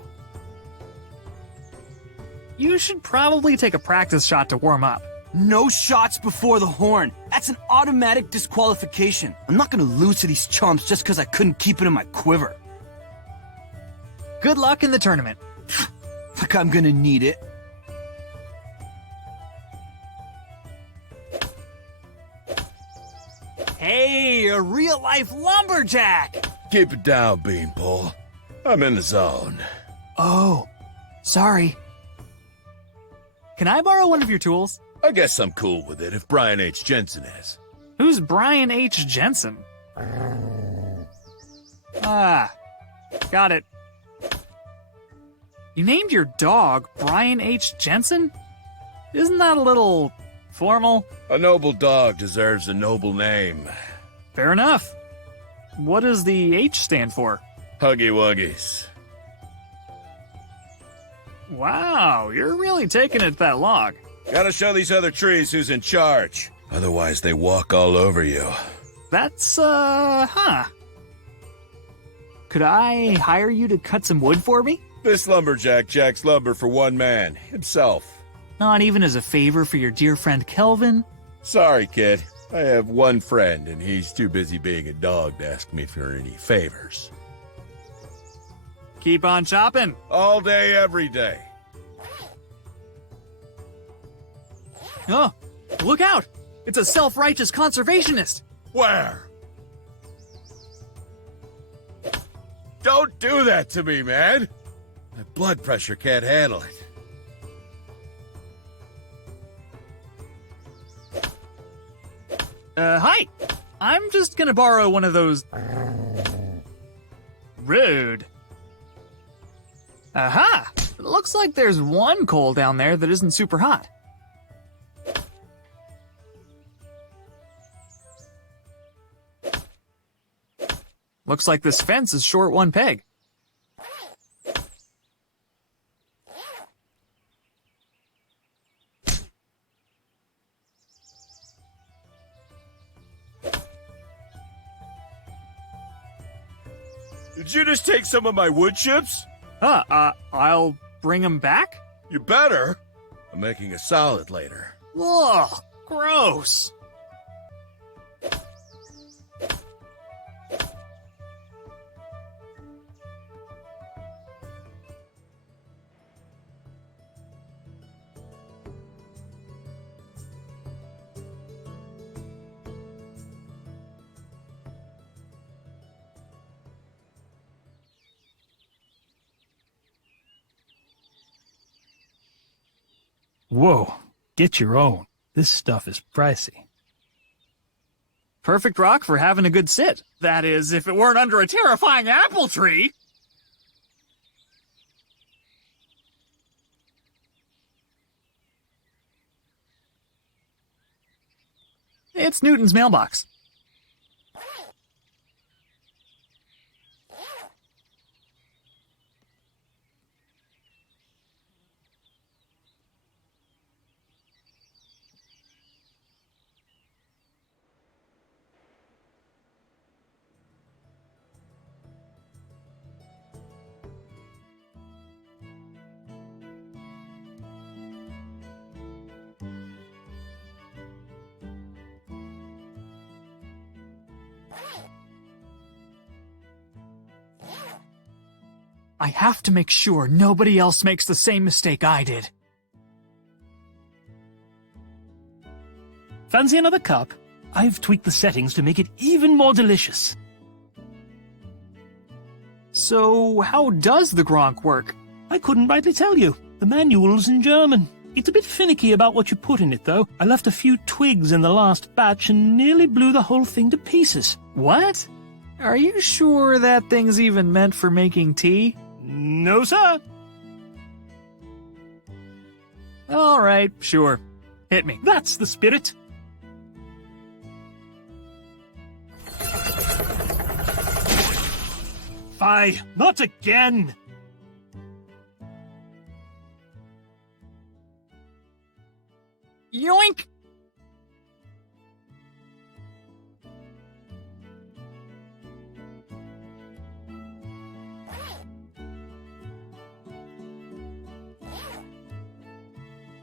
You should probably take a practice shot to warm up. No shots before the horn. That's an automatic disqualification. I'm not gonna lose to these chumps just because I couldn't keep it in my quiver. Good luck in the tournament. Like I'm gonna need it. Hey, a real-life lumberjack! Keep it down, Beanpole. I'm in the zone. Oh, sorry. Can I borrow one of your tools? I guess I'm cool with it if Brian H. Jensen is. Who's Brian H. Jensen? Ah, got it. You named your dog Brian H. Jensen? Isn't that a little formal? A noble dog deserves a noble name. Fair enough. What does the H stand for? Huggy Wuggies. Wow, you're really taking it that long. Gotta show these other trees who's in charge. Otherwise, they walk all over you. That's, Could I hire you to cut some wood for me? This lumberjack jacks lumber for one man, himself. Not even as a favor for your dear friend Kelvin? Sorry, kid. I have one friend, and he's too busy being a dog to ask me for any favors. Keep on chopping. All day, every day. Oh, look out! It's a self-righteous conservationist! Where? Don't do that to me, man. My blood pressure can't handle it. Hi. I'm just gonna borrow one of those... Rude. Aha! It looks like there's one coal down there that isn't super hot. Looks like this fence is short one peg. Did you just take some of my wood chips? I'll bring them back? You better. I'm making a salad later. Ugh, gross. Whoa, get your own. This stuff is pricey. Perfect rock for having a good sit. That is, if it weren't under a terrifying apple tree. It's Newton's mailbox. I have to make sure nobody else makes the same mistake I did. Fancy another cup? I've tweaked the settings to make it even more delicious. So, how does the Gronk work? I couldn't rightly tell you. The manual's in German. It's a bit finicky about what you put in it, though. I left a few twigs in the last batch and nearly blew the whole thing to pieces. What? Are you sure that thing's even meant for making tea? No, sir. All right, sure. Hit me. That's the spirit. Fie, not again. Yoink!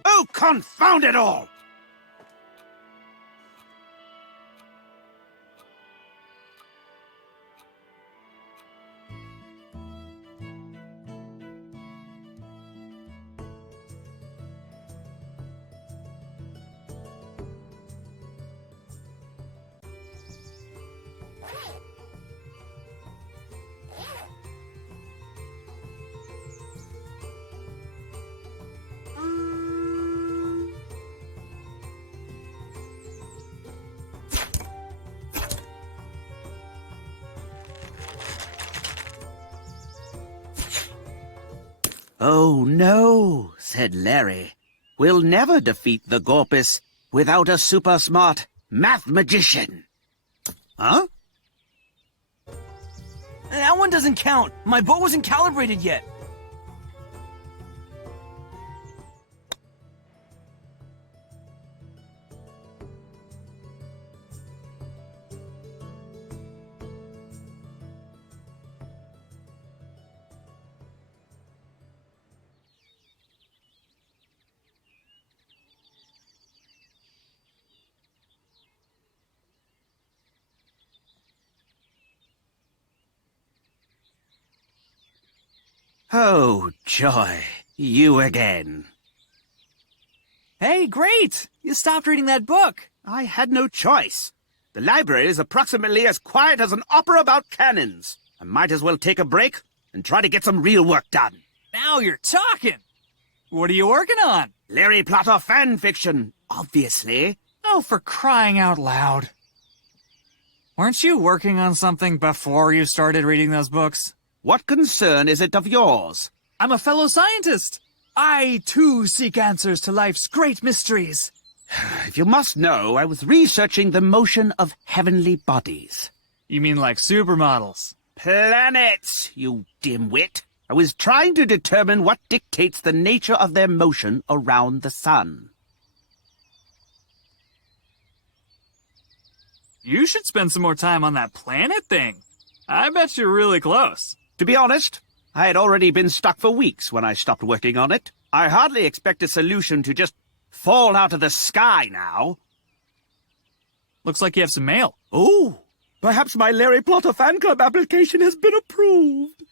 Oh, confound it all! Oh, no, said Larry. We'll never defeat the Gorpus without a super-smart math magician. Huh? That one doesn't count. My boat wasn't calibrated yet. Oh, joy. You again. Hey, great! You stopped reading that book. I had no choice. The library is approximately as quiet as an opera about cannons. I might as well take a break and try to get some real work done. Now you're talking! What are you working on? Larry Plotter fan fiction, obviously. Oh, for crying out loud. Weren't you working on something before you started reading those books? What concern is it of yours? I'm a fellow scientist. I, too, seek answers to life's great mysteries. If you must know, I was researching the motion of heavenly bodies. You mean like supermodels? Planets, you dimwit. I was trying to determine what dictates the nature of their motion around the sun. You should spend some more time on that planet thing. I bet you're really close. To be honest, I had already been stuck for weeks when I stopped working on it. I hardly expect a solution to just fall out of the sky now. Looks like you have some mail. Oh, perhaps my Larry Plotter fan club application has been approved.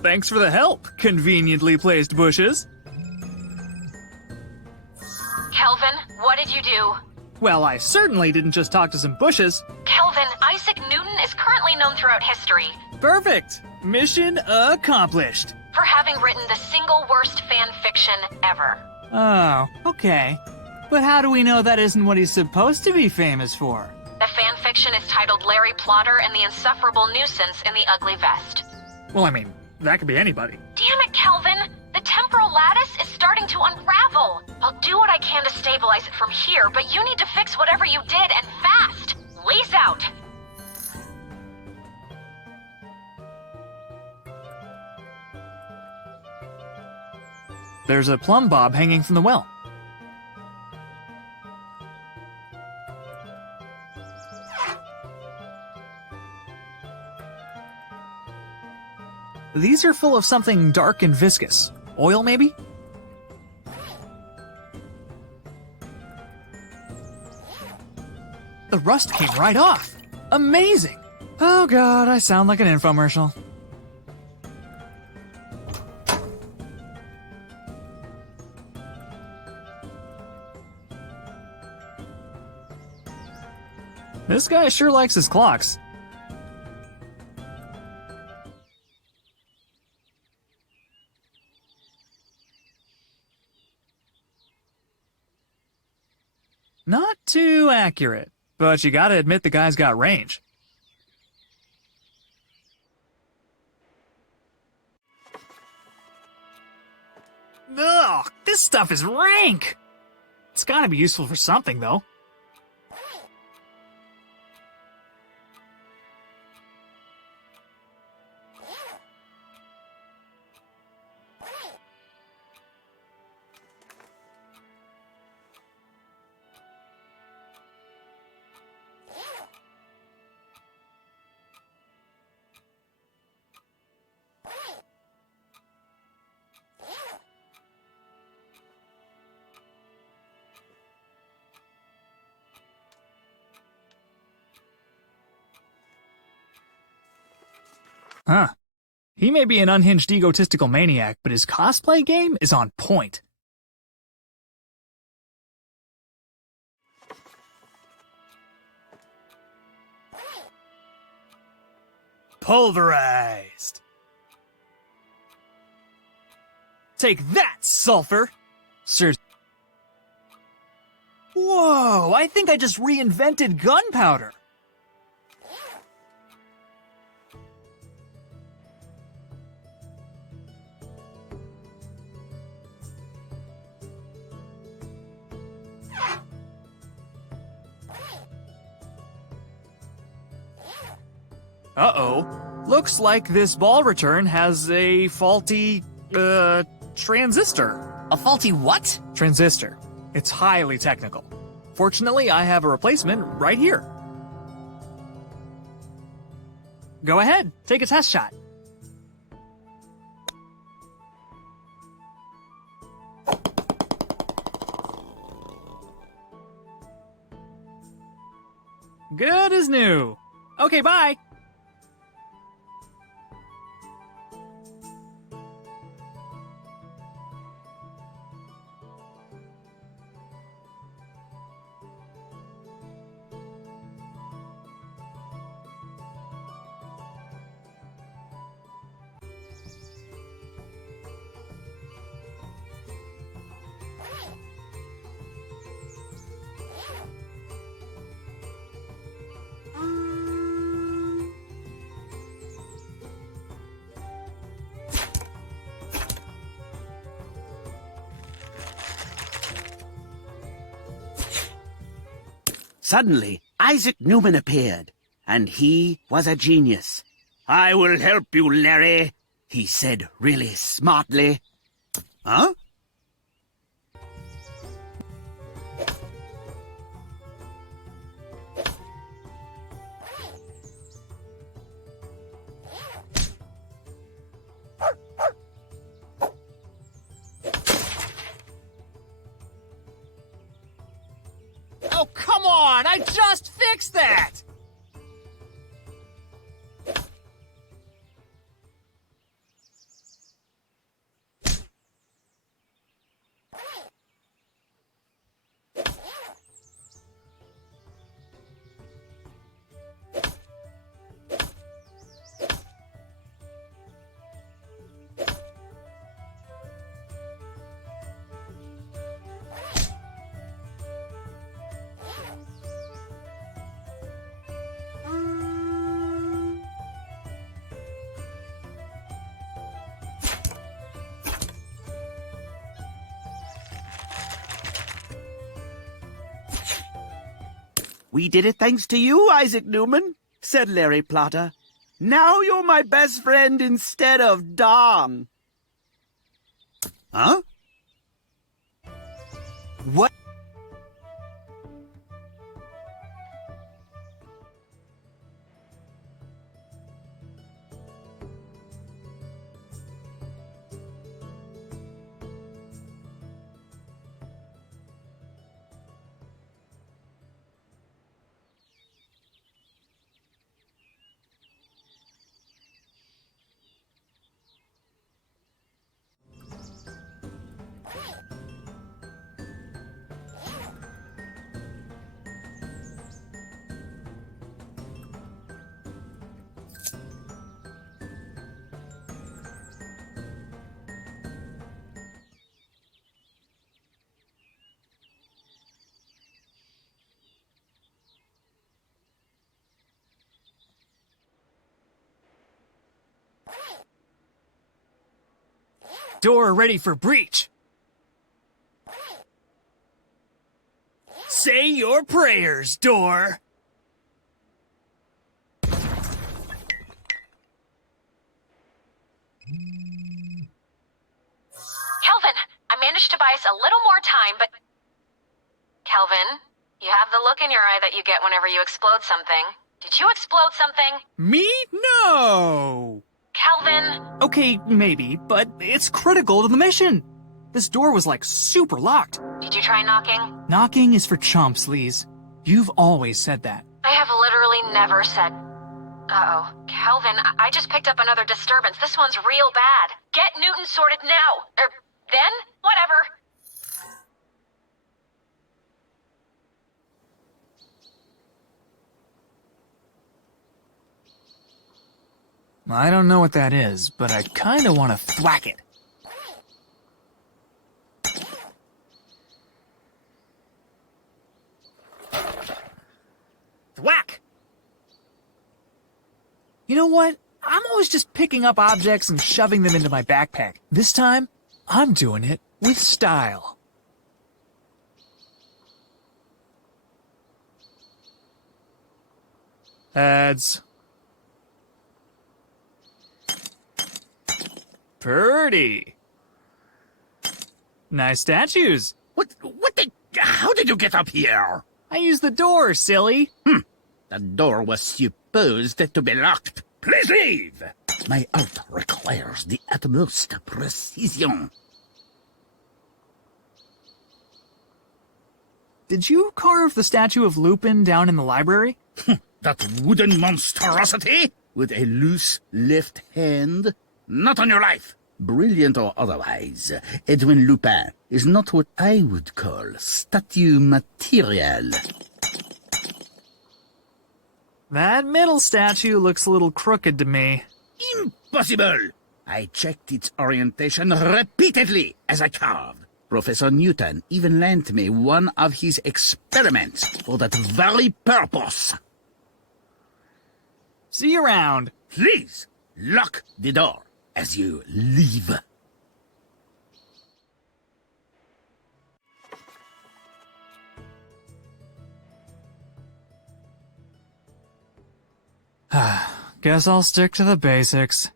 Thanks for the help, conveniently placed bushes. Kelvin, what did you do? Well, I certainly didn't just talk to some bushes. Kelvin, Isaac Newton is currently known throughout history Perfect! Mission accomplished. for having written the single worst fan fiction ever. Oh, okay. But how do we know that isn't what he's supposed to be famous for? The fan fiction is titled Larry Plotter and the Insufferable Nuisance in the Ugly Vest. Well, I mean, that could be anybody. Damn it, Kelvin! The temporal lattice is starting to unravel. I'll do what I can to stabilize it from here, but you need to fix whatever you did, and fast! Lease out! There's a plumb bob hanging from the well. These are full of something dark and viscous. Oil, maybe? The rust came right off. Amazing! Oh god, I sound like an infomercial. This guy sure likes his clocks. Not too accurate, but you gotta admit the guy's got range. Ugh, this stuff is rank! It's gotta be useful for something, though. Huh. He may be an unhinged egotistical maniac, but his cosplay game is on point. Pulverized. Take that, sulfur! Sir. Whoa, I think I just reinvented gunpowder. Uh-oh. Looks like this ball return has a faulty, transistor. A faulty what? Transistor. It's highly technical. Fortunately, I have a replacement right here. Go ahead, take a test shot. Good as new. Okay, bye. Suddenly, Isaac Newman appeared, and he was a genius. "I will help you, Larry," he said really smartly. Huh? Oh, come on! I just fixed that! "We did it thanks to you, Isaac Newman," said Larry Plotter. "Now you're my best friend instead of Don." Huh? What? Door ready for breach. Say your prayers, door. Kelvin, I managed to buy us a little more time, but... Kelvin, you have the look in your eye that you get whenever you explode something. Did you explode something? Me? No! Kelvin? Okay, maybe, but it's critical to the mission. This door was like super locked. Did you try knocking? Knocking is for chumps, Lise. You've always said that. I have literally never said... Uh-oh. Kelvin, I just picked up another disturbance. This one's real bad. Get Newton sorted now. Then? Whatever. I don't know what that is, but I kinda want to thwack it. Thwack! You know what? I'm always just picking up objects and shoving them into my backpack. This time, I'm doing it with style. Heads. Purdy. Nice statues. How did you get up here? I used the door, silly. The door was supposed to be locked. Please leave! My art requires the utmost precision. Did you carve the statue of Lupin down in the library? That wooden monstrosity with a loose left hand? Not on your life. Brilliant or otherwise, Edwin Lupin is not what I would call statue material. That middle statue looks a little crooked to me. Impossible! I checked its orientation repeatedly as I carved. Professor Newton even lent me one of his experiments for that very purpose. See you around. Please, lock the door as you leave. Guess I'll stick to the basics.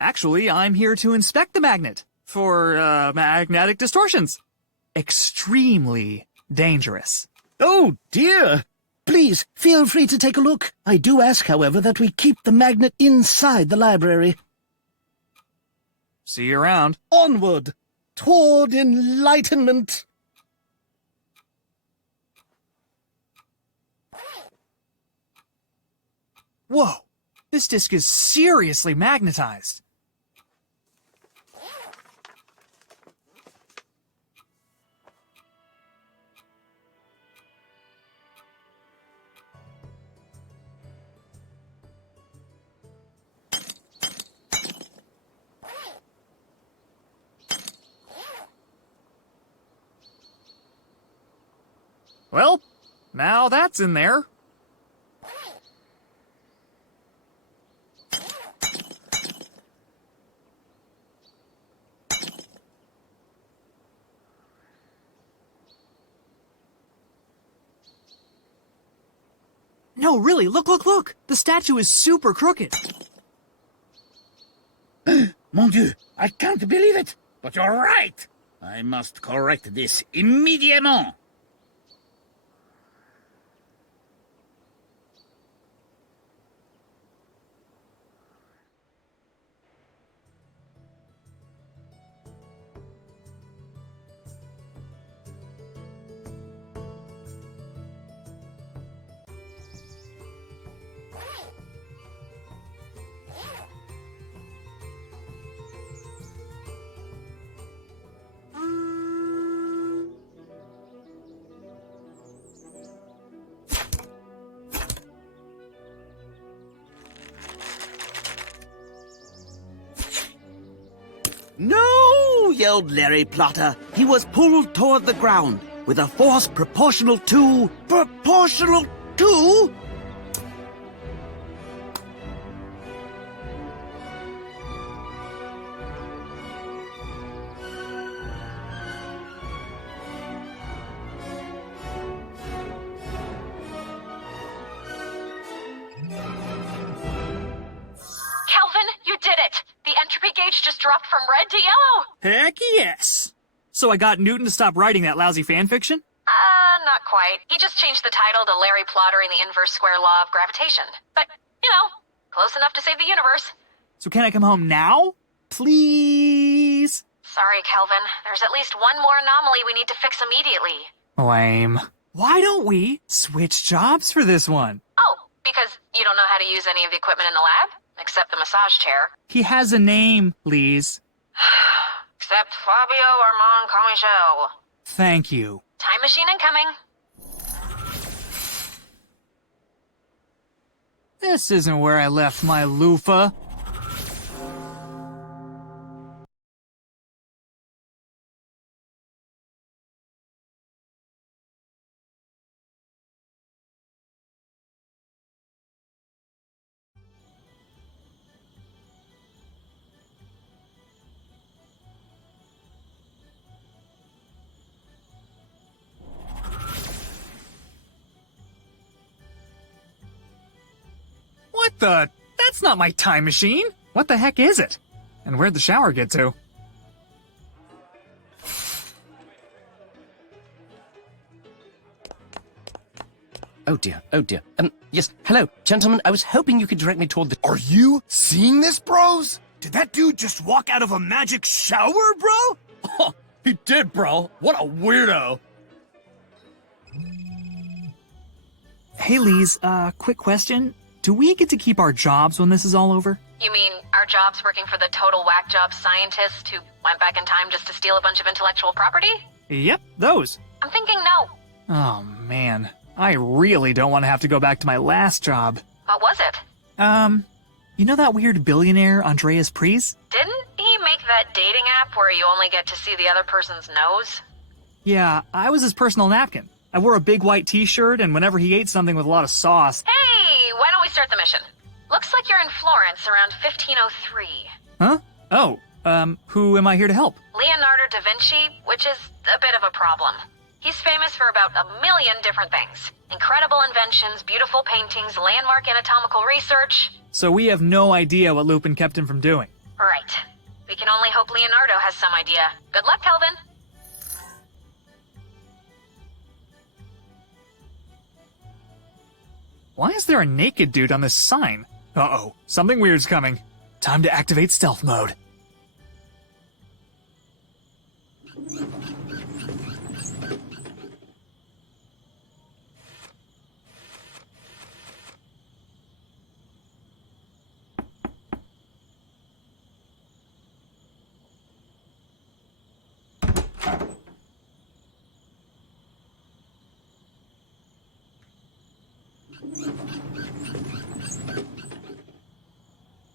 Actually, I'm here to inspect the magnet for magnetic distortions. Extremely dangerous. Oh, dear! Please, feel free to take a look. I do ask, however, that we keep the magnet inside the library. See you around. Onward! Toward enlightenment! Whoa! This disc is seriously magnetized. Well, now that's in there. No, really, look! The statue is super crooked. Mon Dieu, I can't believe it, but you're right. I must correct this immediately. No! Yelled Larry Plotter. He was pulled toward the ground with a force proportional to... Proportional to? Kelvin, you did it! The entropy gauge just dropped from red to yellow! Heck yes! So I got Newton to stop writing that lousy fanfiction? Not quite. He just changed the title to Larry Plotter and the Inverse Square Law of Gravitation. But, you know, close enough to save the universe. So can I come home now? Please? Sorry, Kelvin. There's at least one more anomaly we need to fix immediately. Lame. Why don't we switch jobs for this one? Oh, because you don't know how to use any of the equipment in the lab? Except the massage chair. He has a name, Lise. Except Fabio Armand Comichel. Thank you. Time machine incoming. This isn't where I left my loofah. What the? That's not my time machine! What the heck is it? And where'd the shower get to? Oh dear, oh dear. Yes, hello, gentlemen, I was hoping you could direct me toward the... Are you seeing this, bros? Did that dude just walk out of a magic shower, bro? Oh, he did, bro. What a weirdo. Hey, Lise, quick question. Do we get to keep our jobs when this is all over? You mean our jobs working for the total whack job scientist who went back in time just to steal a bunch of intellectual property? Yep, those. I'm thinking no. Oh, man. I really don't want to have to go back to my last job. What was it? You know that weird billionaire, Andreas Priest? Didn't he make that dating app where you only get to see the other person's nose? Yeah, I was his personal napkin. I wore a big white t-shirt, and whenever he ate something with a lot of sauce... Hey, why don't we start the mission? Looks like you're in Florence around 1503. Huh? Oh, who am I here to help? Leonardo da Vinci, which is a bit of a problem. He's famous for about 1 million different things. Incredible inventions, beautiful paintings, landmark anatomical research. So we have no idea what Lupin kept him from doing. Right. We can only hope Leonardo has some idea. Good luck, Kelvin. Why is there a naked dude on this sign? Uh-oh, something weird's coming. Time to activate stealth mode.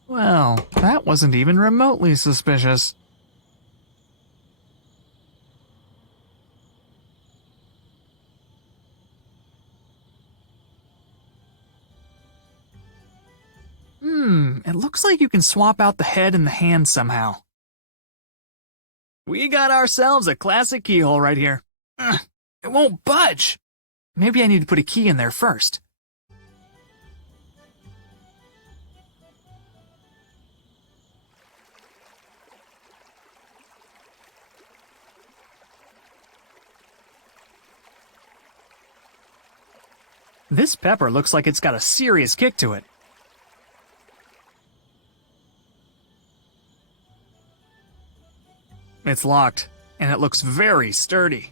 Well, that wasn't even remotely suspicious. It looks like you can swap out the head and the hand somehow. We got ourselves a classic keyhole right here. It won't budge. Maybe I need to put a key in there first. This pepper looks like it's got a serious kick to it. It's locked, and it looks very sturdy.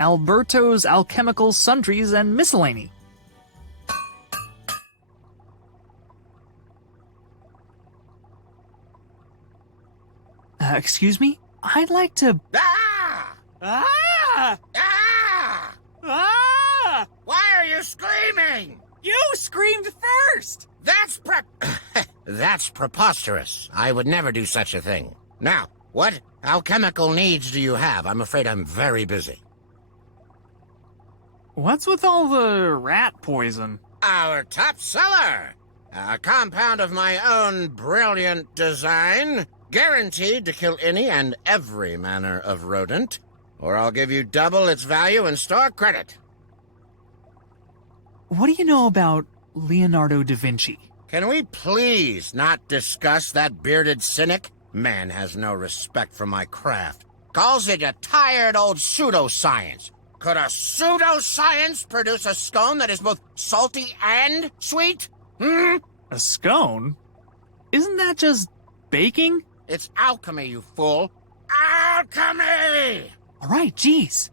Alberto's Alchemical Sundries and Miscellany. Excuse me? I'd like to... Ah! Ah! Ah! Ah! Why are you screaming? You screamed first! That's preposterous. I would never do such a thing. Now, what alchemical needs do you have? I'm afraid I'm very busy. What's with all the rat poison? Our top seller! A compound of my own brilliant design, guaranteed to kill any and every manner of rodent, or I'll give you double its value in store credit. What do you know about Leonardo da Vinci? Can we please not discuss that bearded cynic? Man has no respect for my craft. Calls it a tired old pseudoscience. Could a pseudoscience produce a scone that is both salty and sweet? A scone? Isn't that just baking? It's alchemy, you fool. Alchemy! All right, geez.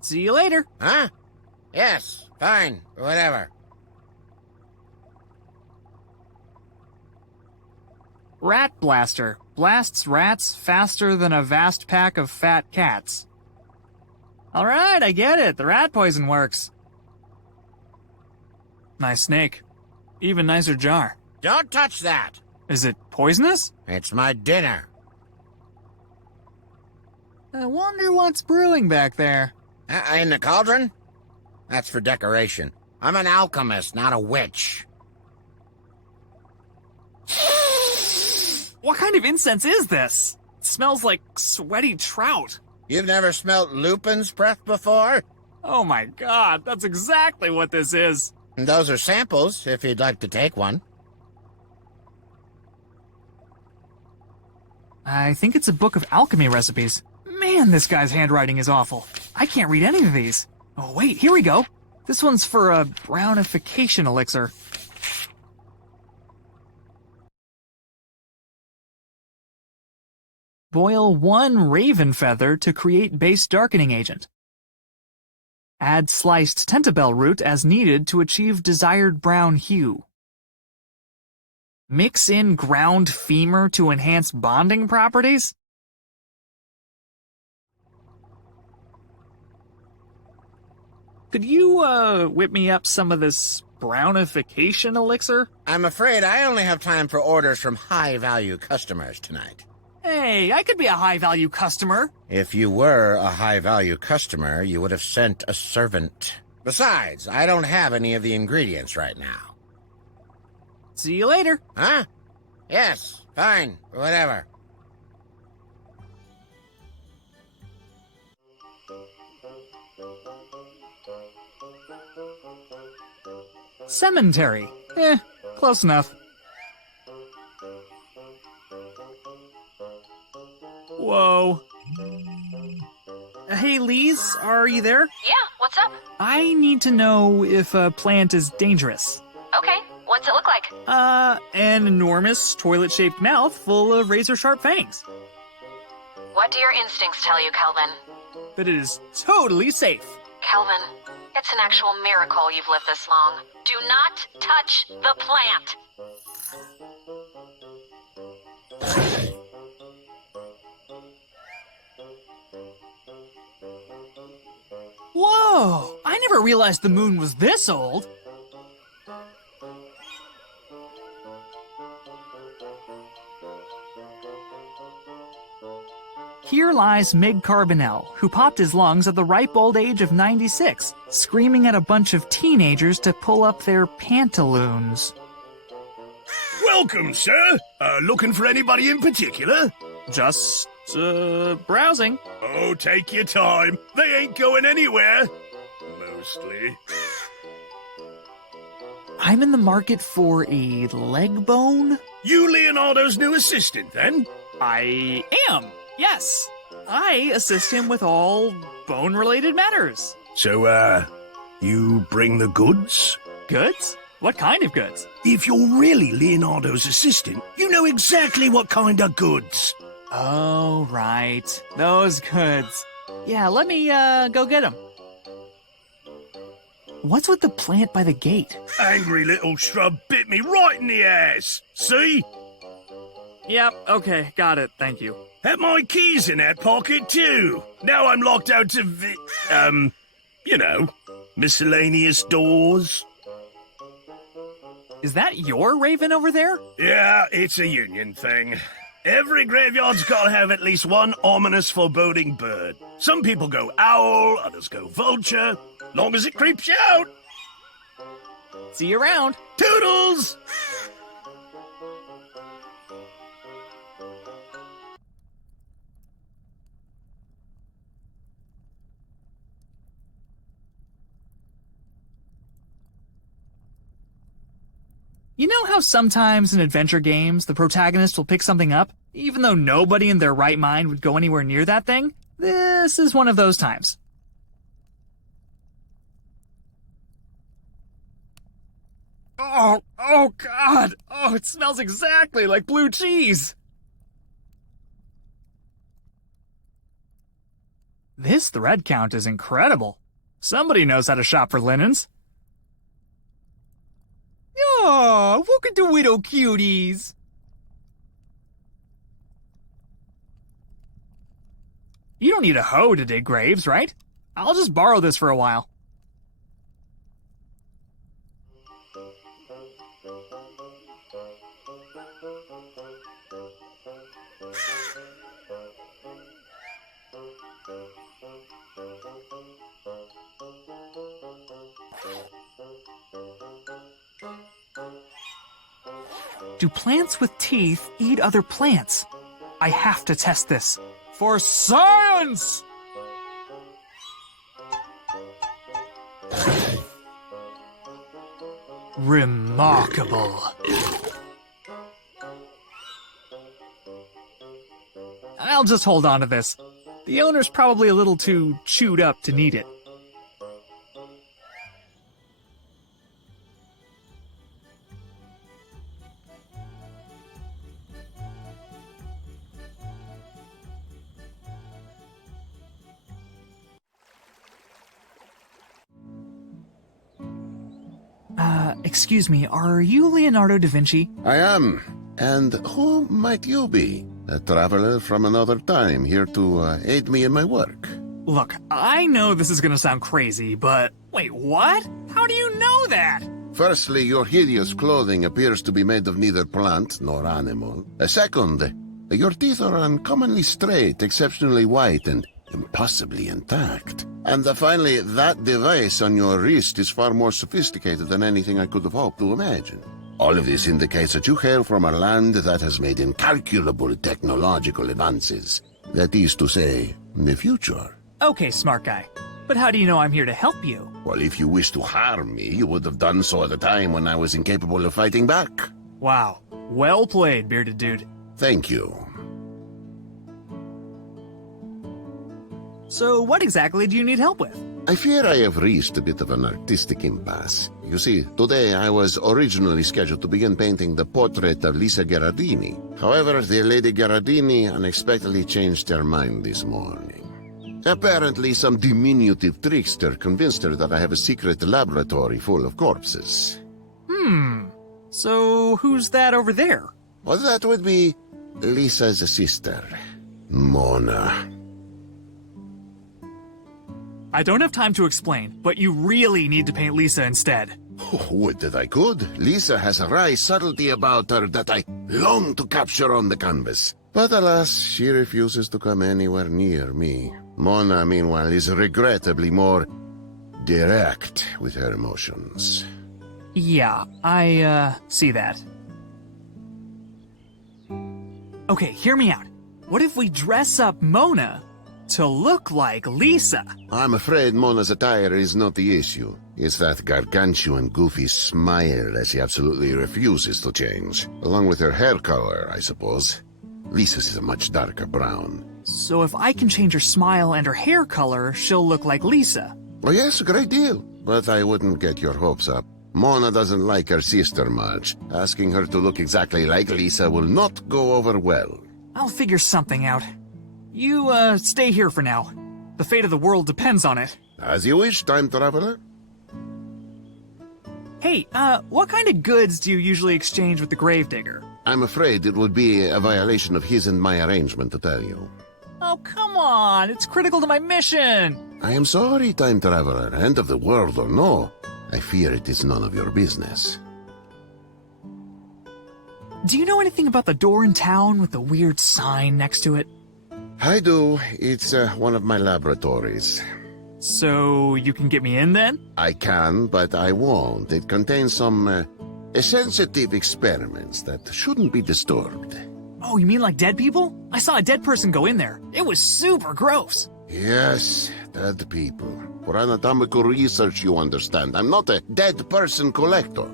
See you later. Huh? Yes, fine, whatever. Rat Blaster. Blasts rats faster than a vast pack of fat cats. All right, I get it. The rat poison works. Nice snake. Even nicer jar. Don't touch that. Is it poisonous? It's my dinner. I wonder what's brewing back there. In the cauldron? That's for decoration. I'm an alchemist, not a witch. What kind of incense is this? It smells like sweaty trout. You've never smelt Lupin's breath before? Oh my god, that's exactly what this is. Those are samples, if you'd like to take one. I think it's a book of alchemy recipes. Man, this guy's handwriting is awful. I can't read any of these. Oh, wait, here we go. This one's for a brownification elixir. Boil 1 raven feather to create base darkening agent. Add sliced tentabell root as needed to achieve desired brown hue. Mix in ground femur to enhance bonding properties? Could you, whip me up some of this brownification elixir? I'm afraid I only have time for orders from high-value customers tonight. Hey, I could be a high-value customer. If you were a high-value customer, you would have sent a servant. Besides, I don't have any of the ingredients right now. See you later. Huh? Yes, fine, whatever. Cemetery. Close enough. Whoa. Hey, Lise, are you there? Yeah, what's up? I need to know if a plant is dangerous. Okay, what's it look like? An enormous toilet-shaped mouth full of razor-sharp fangs. What do your instincts tell you, Kelvin? But it is totally safe. Kelvin, it's an actual miracle you've lived this long. Do not touch the plant. Whoa! I never realized the moon was this old. Here lies Mig Carbonell, who popped his lungs at the ripe old age of 96, screaming at a bunch of teenagers to pull up their pantaloons. Welcome, sir. Looking for anybody in particular? Just, browsing. Oh, take your time. They ain't going anywhere. Mostly. I'm in the market for a leg bone? You Leonardo's new assistant, then? I am, yes. I assist him with all bone-related matters. So, you bring the goods? Goods? What kind of goods? If you're really Leonardo's assistant, you know exactly what kind of goods. Oh, right. Those goods. Yeah, let me, go get them. What's with the plant by the gate? Angry little shrub bit me right in the ass. See? Yep, okay, got it, thank you. Had my keys in that pocket, too. Now I'm locked out to miscellaneous doors. Is that your raven over there? Yeah, it's a union thing. Every graveyard's gotta have at least one ominous, foreboding bird. Some people go owl, others go vulture. Long as it creeps you out. See you around. Toodles! You know how sometimes in adventure games, the protagonist will pick something up, even though nobody in their right mind would go anywhere near that thing? This is one of those times. Oh God! Oh, it smells exactly like blue cheese! This thread count is incredible. Somebody knows how to shop for linens. Oh, look at the widow cuties! You don't need a hoe to dig graves, right? I'll just borrow this for a while. Do plants with teeth eat other plants? I have to test this. For science! Remarkable. I'll just hold on to this. The owner's probably a little too chewed up to need it. Excuse me, are you Leonardo da Vinci? I am. And who might you be? A traveler from another time here to aid me in my work. Look, I know this is gonna sound crazy, but... Wait, what? How do you know that? Firstly, your hideous clothing appears to be made of neither plant nor animal. Second, your teeth are uncommonly straight, exceptionally white, and impossibly intact. And finally, that device on your wrist is far more sophisticated than anything I could have hoped to imagine. All of this indicates that you hail from a land that has made incalculable technological advances. That is to say, the future. Okay, smart guy. But how do you know I'm here to help you? Well, if you wish to harm me, you would have done so at a time when I was incapable of fighting back. Wow. Well played, bearded dude. Thank you. So what exactly do you need help with? I fear I have reached a bit of an artistic impasse. You see, today I was originally scheduled to begin painting the portrait of Lisa Gherardini. However, the Lady Gherardini unexpectedly changed her mind this morning. Apparently, some diminutive trickster convinced her that I have a secret laboratory full of corpses. So who's that over there? Well, that would be Lisa's sister, Mona. I don't have time to explain, but you really need to paint Lisa instead. Oh, would that I could. Lisa has a wry subtlety about her that I long to capture on the canvas. But alas, she refuses to come anywhere near me. Mona, meanwhile, is regrettably more direct with her emotions. Yeah, I, see that. Okay, hear me out. What if we dress up Mona to look like Lisa? I'm afraid Mona's attire is not the issue. It's that gargantuan, goofy smile that she absolutely refuses to change. Along with her hair color, I suppose. Lisa's is a much darker brown. So if I can change her smile and her hair color, she'll look like Lisa. Oh yes, a great deal. But I wouldn't get your hopes up. Mona doesn't like her sister much. Asking her to look exactly like Lisa will not go over well. I'll figure something out. You, stay here for now. The fate of the world depends on it. As you wish, time traveler. Hey, what kind of goods do you usually exchange with the gravedigger? I'm afraid it would be a violation of his and my arrangement to tell you. Oh, come on! It's critical to my mission! I am sorry, time traveler. End of the world or no, I fear it is none of your business. Do you know anything about the door in town with the weird sign next to it? I do. It's one of my laboratories. So you can get me in then? I can, but I won't. It contains some sensitive experiments that shouldn't be disturbed. Oh, you mean like dead people? I saw a dead person go in there. It was super gross. Yes, dead people. For anatomical research, you understand. I'm not a dead person collector.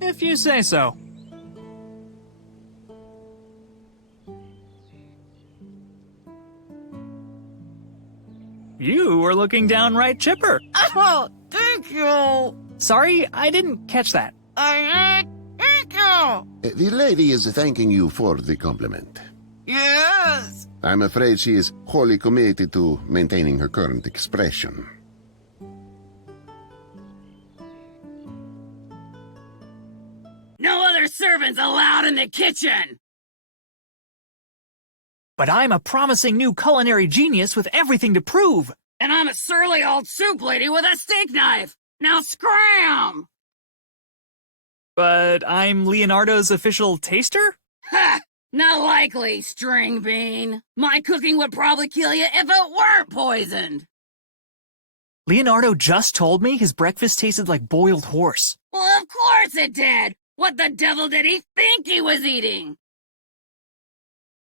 If you say so. You are looking downright chipper. Oh, thank you. Sorry, I didn't catch that. Thank you. The lady is thanking you for the compliment. Yes. I'm afraid she is wholly committed to maintaining her current expression. No other servants allowed in the kitchen. But I'm a promising new culinary genius with everything to prove. And I'm a surly old soup lady with a steak knife. Now scram! But I'm Leonardo's official taster? Ha! Not likely, string bean. My cooking would probably kill you if it weren't poisoned. Leonardo just told me his breakfast tasted like boiled horse. Well, of course it did. What the devil did he think he was eating?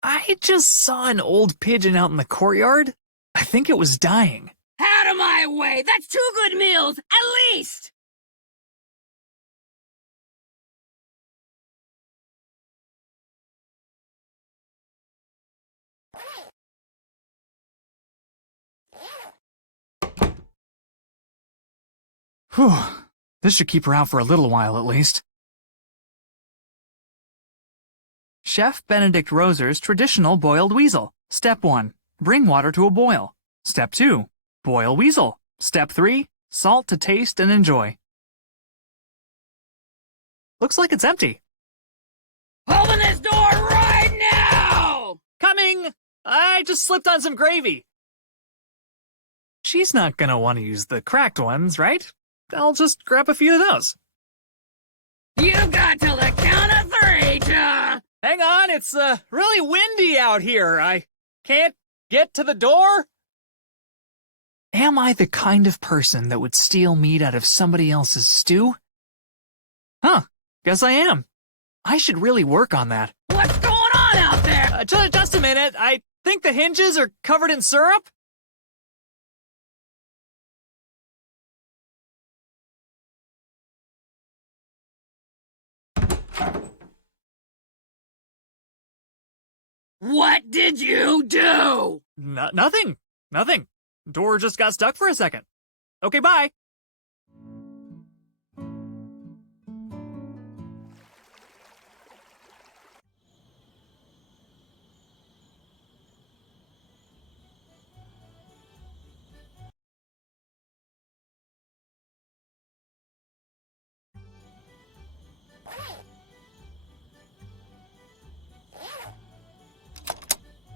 I just saw an old pigeon out in the courtyard. I think it was dying. Out of my way! That's 2 good meals, at least! Whew. This should keep her out for a little while at least. Chef Benedict Roser's traditional boiled weasel. Step 1. Bring water to a boil. Step 2. Boil weasel. Step 3. Salt to taste and enjoy. Looks like it's empty. Open this door right now! Coming! I just slipped on some gravy. She's not gonna want to use the cracked ones, right? I'll just grab a few of those. You got till the count of 3 to... Hang on, it's really windy out here. I can't get to the door. Am I the kind of person that would steal meat out of somebody else's stew? Huh, guess I am. I should really work on that. What's going on out there? Just a minute. I think the hinges are covered in syrup. What did you do? Nothing. Nothing. Door just got stuck for a second. Okay, bye.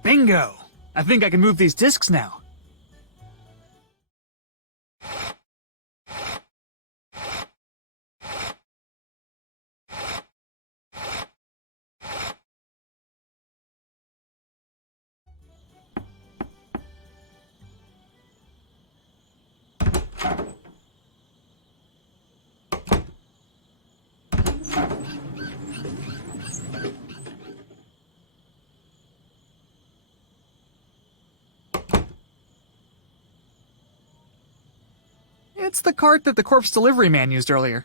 Bingo! I think I can move these discs now. It's the cart that the corpse delivery man used earlier.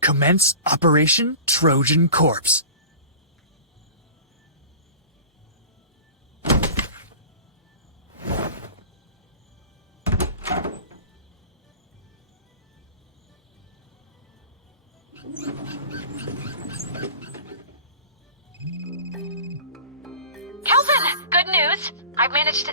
Commence Operation Trojan Corpse. Kelvin, good news. I've managed to...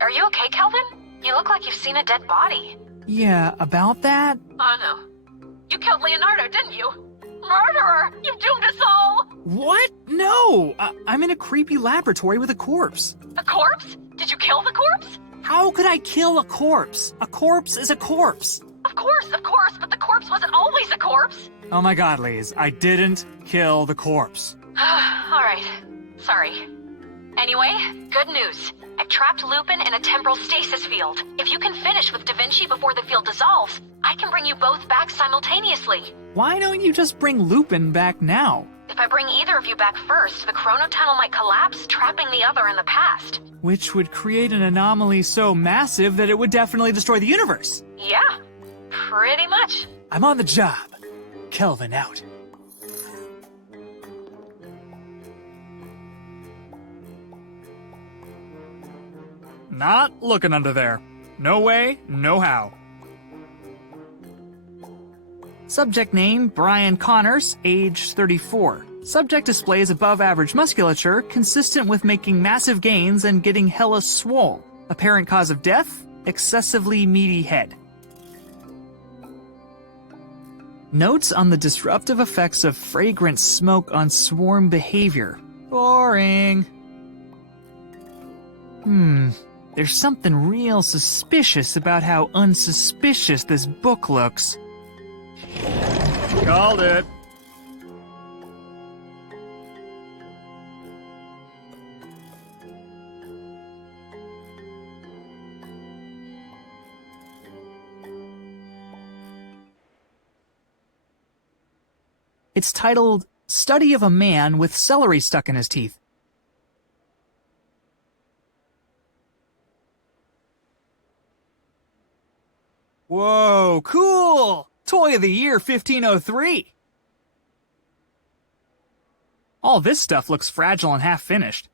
Are you okay, Kelvin? You look like you've seen a dead body. Yeah, about that? Oh, no. You killed Leonardo, didn't you? Murderer! You've doomed us all! What? No! I'm in a creepy laboratory with a corpse. A corpse? Did you kill the corpse? How could I kill a corpse? A corpse is a corpse. Of course, but the corpse wasn't always a corpse. Oh my god, Liz, I didn't kill the corpse. Alright. Sorry. Anyway, good news. I've trapped Lupin in a temporal stasis field. If you can finish with Da Vinci before the field dissolves, I can bring you both back simultaneously. Why don't you just bring Lupin back now? If I bring either of you back first, the chrono tunnel might collapse, trapping the other in the past. Which would create an anomaly so massive that it would definitely destroy the universe. Yeah, pretty much. I'm on the job. Kelvin out. Not looking under there. No way, no how. Subject name, Brian Connors, age 34. Subject displays above average musculature, consistent with making massive gains and getting hella swole. Apparent cause of death, excessively meaty head. Notes on the disruptive effects of fragrant smoke on swarm behavior. Boring. There's something real suspicious about how unsuspicious this book looks. Called it. It's titled Study of a Man with Celery Stuck in His Teeth. Whoa, cool! Toy of the Year 1503. All this stuff looks fragile and half-finished.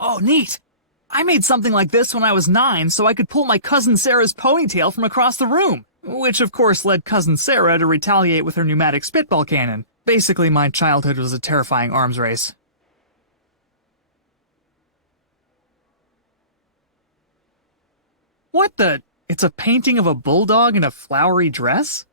Oh, neat! I made something like this when I was 9 so I could pull my cousin Sarah's ponytail from across the room. Which, of course, led cousin Sarah to retaliate with her pneumatic spitball cannon. Basically, my childhood was a terrifying arms race. What the? It's a painting of a bulldog in a flowery dress?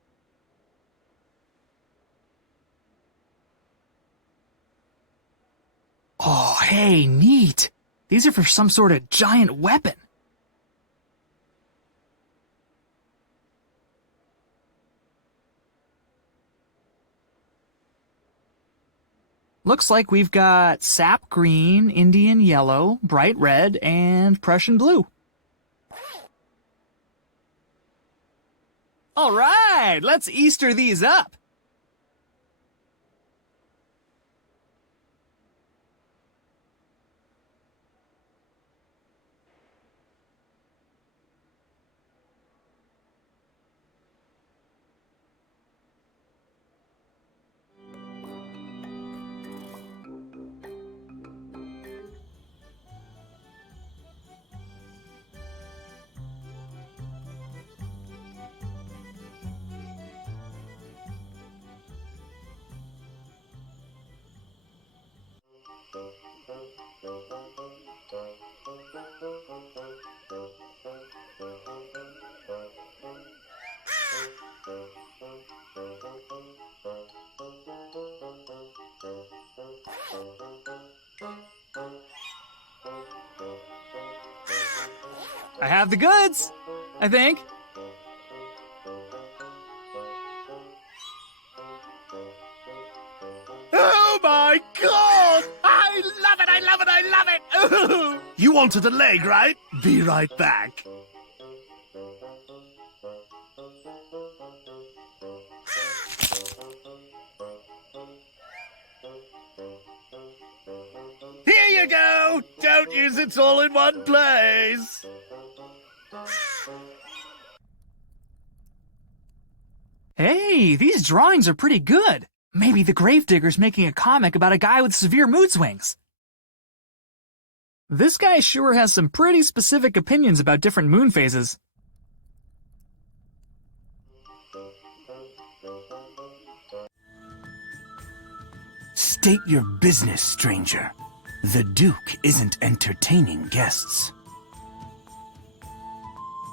Oh, hey, neat! These are for some sort of giant weapon. Looks like we've got sap green, Indian yellow, bright red, and Prussian blue. All right, let's Easter these up. I have the goods, I think. Oh my god! I love it, I love it, I love it! Ooh. You wanted a leg, right? Be right back. Here you go! Don't use it all in one place! Hey, these drawings are pretty good. Maybe the Gravedigger's making a comic about a guy with severe mood swings. This guy sure has some pretty specific opinions about different moon phases. State your business, stranger. The Duke isn't entertaining guests.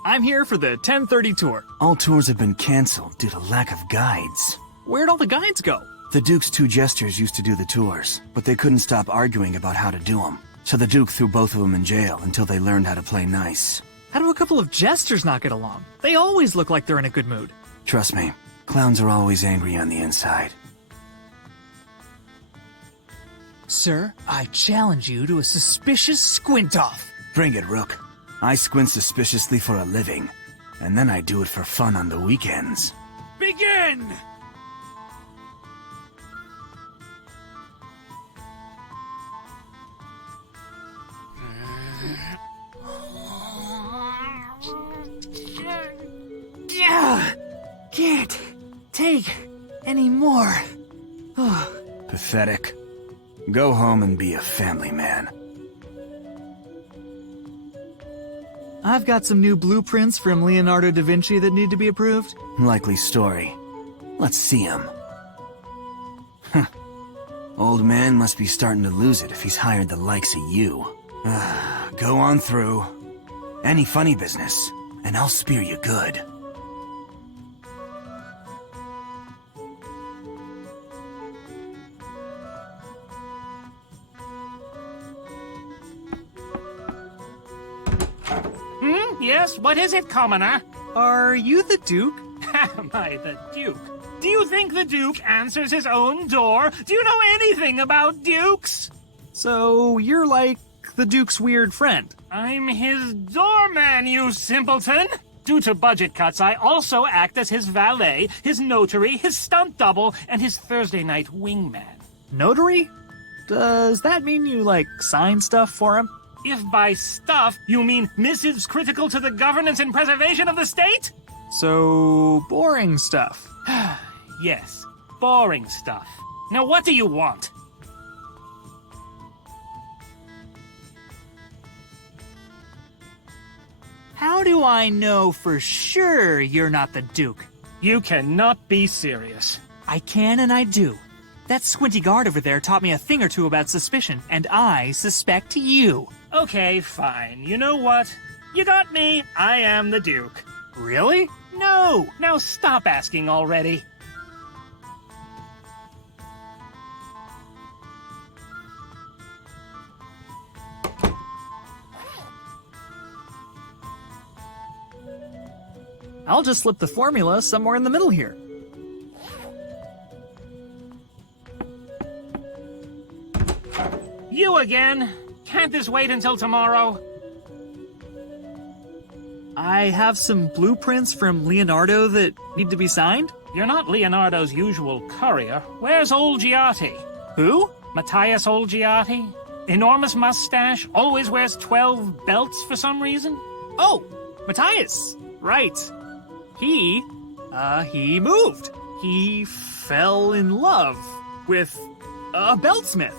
I'm here for the 10:30 tour. All tours have been canceled due to lack of guides. Where'd all the guides go? The Duke's 2 jesters used to do the tours, but they couldn't stop arguing about how to do them. So the Duke threw both of them in jail until they learned how to play nice. How do a couple of jesters not get along? They always look like they're in a good mood. Trust me, clowns are always angry on the inside. Sir, I challenge you to a suspicious squint-off. Bring it, Rook. I squint suspiciously for a living, and then I do it for fun on the weekends. Begin! Can't take any more. Pathetic. Go home and be a family man. I've got some new blueprints from Leonardo da Vinci that need to be approved. Likely story. Let's see him. Old man must be starting to lose it if he's hired the likes of you. Go on through. Any funny business, and I'll spear you good. Yes, what is it, commoner? Are you the Duke? Am I the Duke? Do you think the Duke answers his own door? Do you know anything about dukes? So, you're like the Duke's weird friend. I'm his doorman, you simpleton! Due to budget cuts, I also act as his valet, his notary, his stunt double, and his Thursday night wingman. Notary? Does that mean you, sign stuff for him? If by stuff you mean missives critical to the governance and preservation of the state? So, boring stuff. Yes, boring stuff. Now what do you want? How do I know for sure you're not the Duke? You cannot be serious. I can and I do. That squinty guard over there taught me a thing or two about suspicion, and I suspect you. Okay, fine. You know what? You got me. I am the Duke. Really? No! Now stop asking already. I'll just slip the formula somewhere in the middle here. You again? Can't this wait until tomorrow? I have some blueprints from Leonardo that need to be signed. You're not Leonardo's usual courier. Where's Olgiati? Who? Matthias Olgiati? Enormous mustache, always wears 12 belts for some reason? Oh, Matthias. Right. He moved. He fell in love with a beltsmith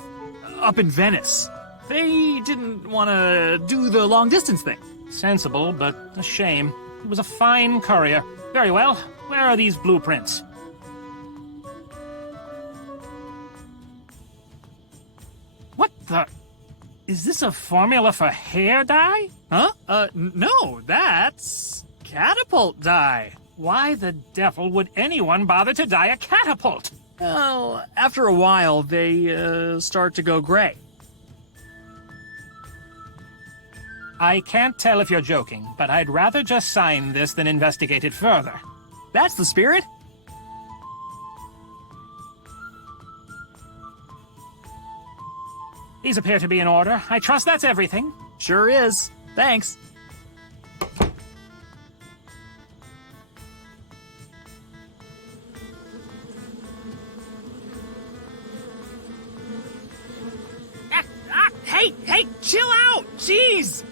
up in Venice. They didn't want to do the long-distance thing. Sensible, but a shame. He was a fine courier. Very well. Where are these blueprints? What the... Is this a formula for hair dye? Huh? No, that's... catapult dye. Why the devil would anyone bother to dye a catapult? Well, after a while, they, start to go gray. I can't tell if you're joking, but I'd rather just sign this than investigate it further. That's the spirit. These appear to be in order. I trust that's everything. Sure is. Thanks. Hey, chill out! Jeez!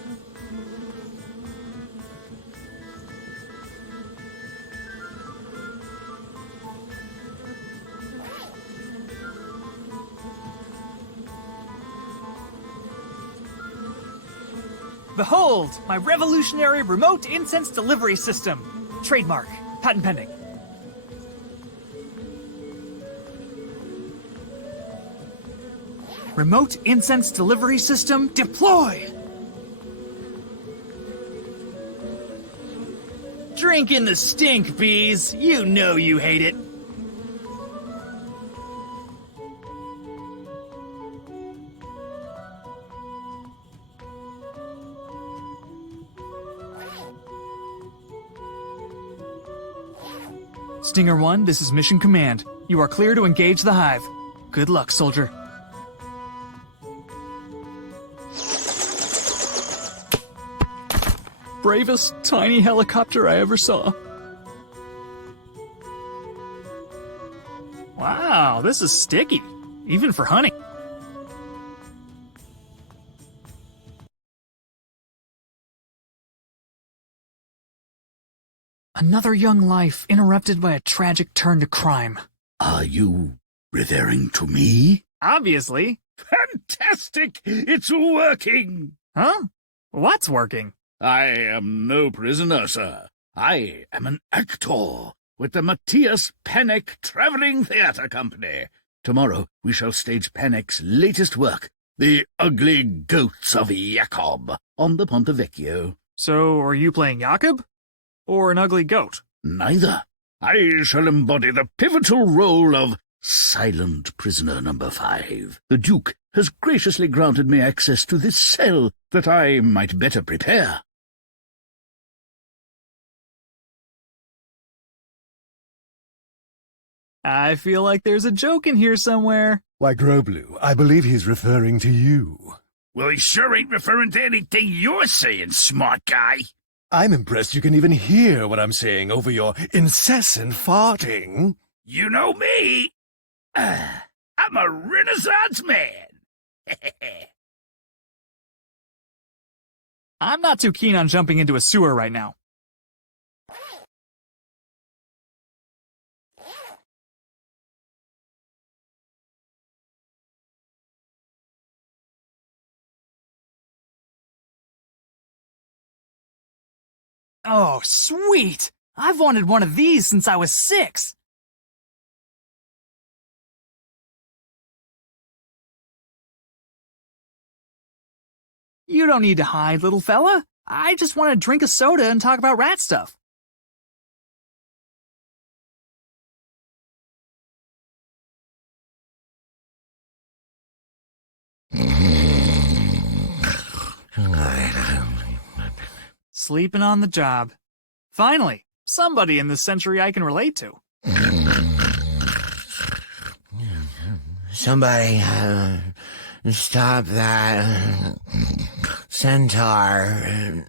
Behold, my revolutionary remote incense delivery system. Trademark. Patent pending. Remote incense delivery system deploy! Drink in the stink, bees. You know you hate it. Stinger 1, this is Mission Command. You are clear to engage the hive. Good luck, soldier. Bravest tiny helicopter I ever saw. Wow, this is sticky, even for honey. Another young life interrupted by a tragic turn to crime. Are you referring to me? Obviously. Fantastic! It's working! Huh? What's working? I am no prisoner, sir. I am an actor with the Matthias Panic Traveling Theatre Company. Tomorrow we shall stage Panic's latest work, The Ugly Goats of Jacob, on the Ponte Vecchio. So, are you playing Jacob? Or an ugly goat? Neither. I shall embody the pivotal role of Silent Prisoner Number 5. The Duke has graciously granted me access to this cell that I might better prepare. I feel like there's a joke in here somewhere. Why, Groblu, I believe he's referring to you. Well, he sure ain't referring to anything you're saying, smart guy. I'm impressed you can even hear what I'm saying over your incessant farting. You know me. I'm a Renaissance man. I'm not too keen on jumping into a sewer right now. Oh, sweet! I've wanted one of these since I was 6. You don't need to hide, little fella. I just want to drink a soda and talk about rat stuff. Sleeping on the job. Finally, somebody in this century I can relate to. Somebody, stop that centaur.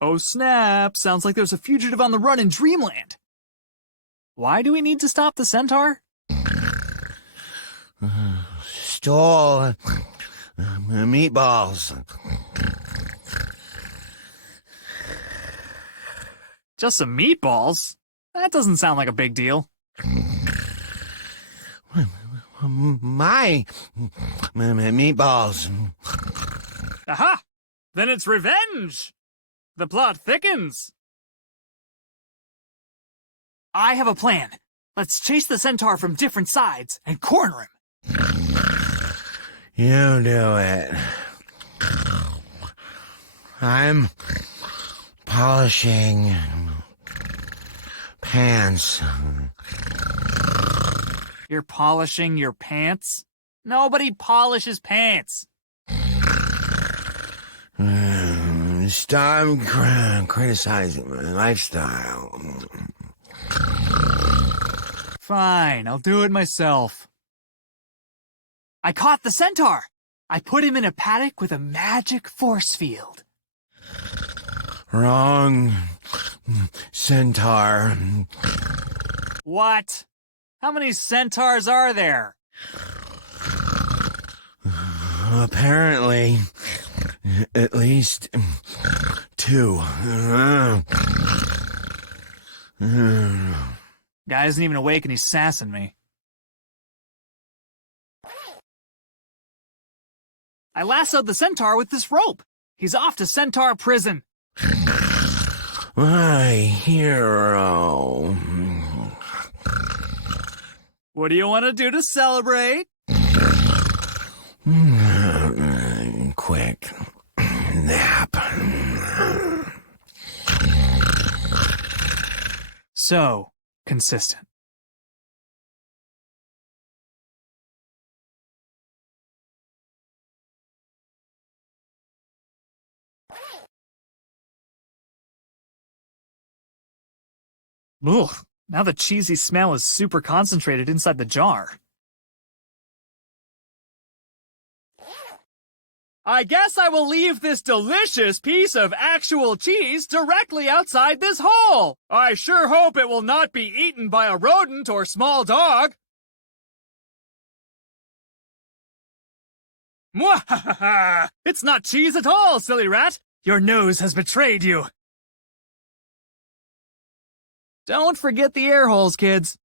Oh snap, sounds like there's a fugitive on the run in Dreamland. Why do we need to stop the centaur? Stole meatballs. Just some meatballs? That doesn't sound like a big deal. My meatballs. Aha! Then it's revenge! The plot thickens. I have a plan. Let's chase the centaur from different sides and corner him. You do it. I'm polishing pants. You're polishing your pants? Nobody polishes pants. Stop criticizing my lifestyle. Fine, I'll do it myself. I caught the centaur! I put him in a paddock with a magic force field. Wrong centaur. What? How many centaurs are there? Apparently, at least 2. Guy isn't even awake and he's sassing me. I lassoed the centaur with this rope. He's off to centaur prison. My hero. What do you want to do to celebrate? Quick nap. So consistent. Ugh, now the cheesy smell is super concentrated inside the jar. I guess I will leave this delicious piece of actual cheese directly outside this hole. I sure hope it will not be eaten by a rodent or small dog. Mwahaha! It's not cheese at all, silly rat. Your nose has betrayed you. Don't forget the air holes, kids.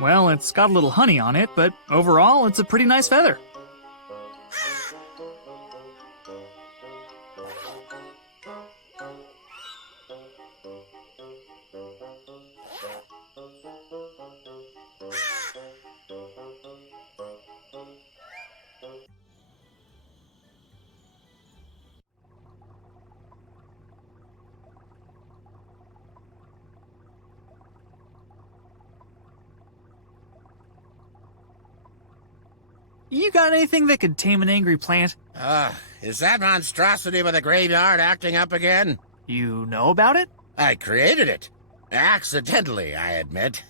Well, it's got a little honey on it, but overall, it's a pretty nice feather. You got anything that could tame an angry plant? Is that monstrosity with a graveyard acting up again? You know about it? I created it. Accidentally, I admit.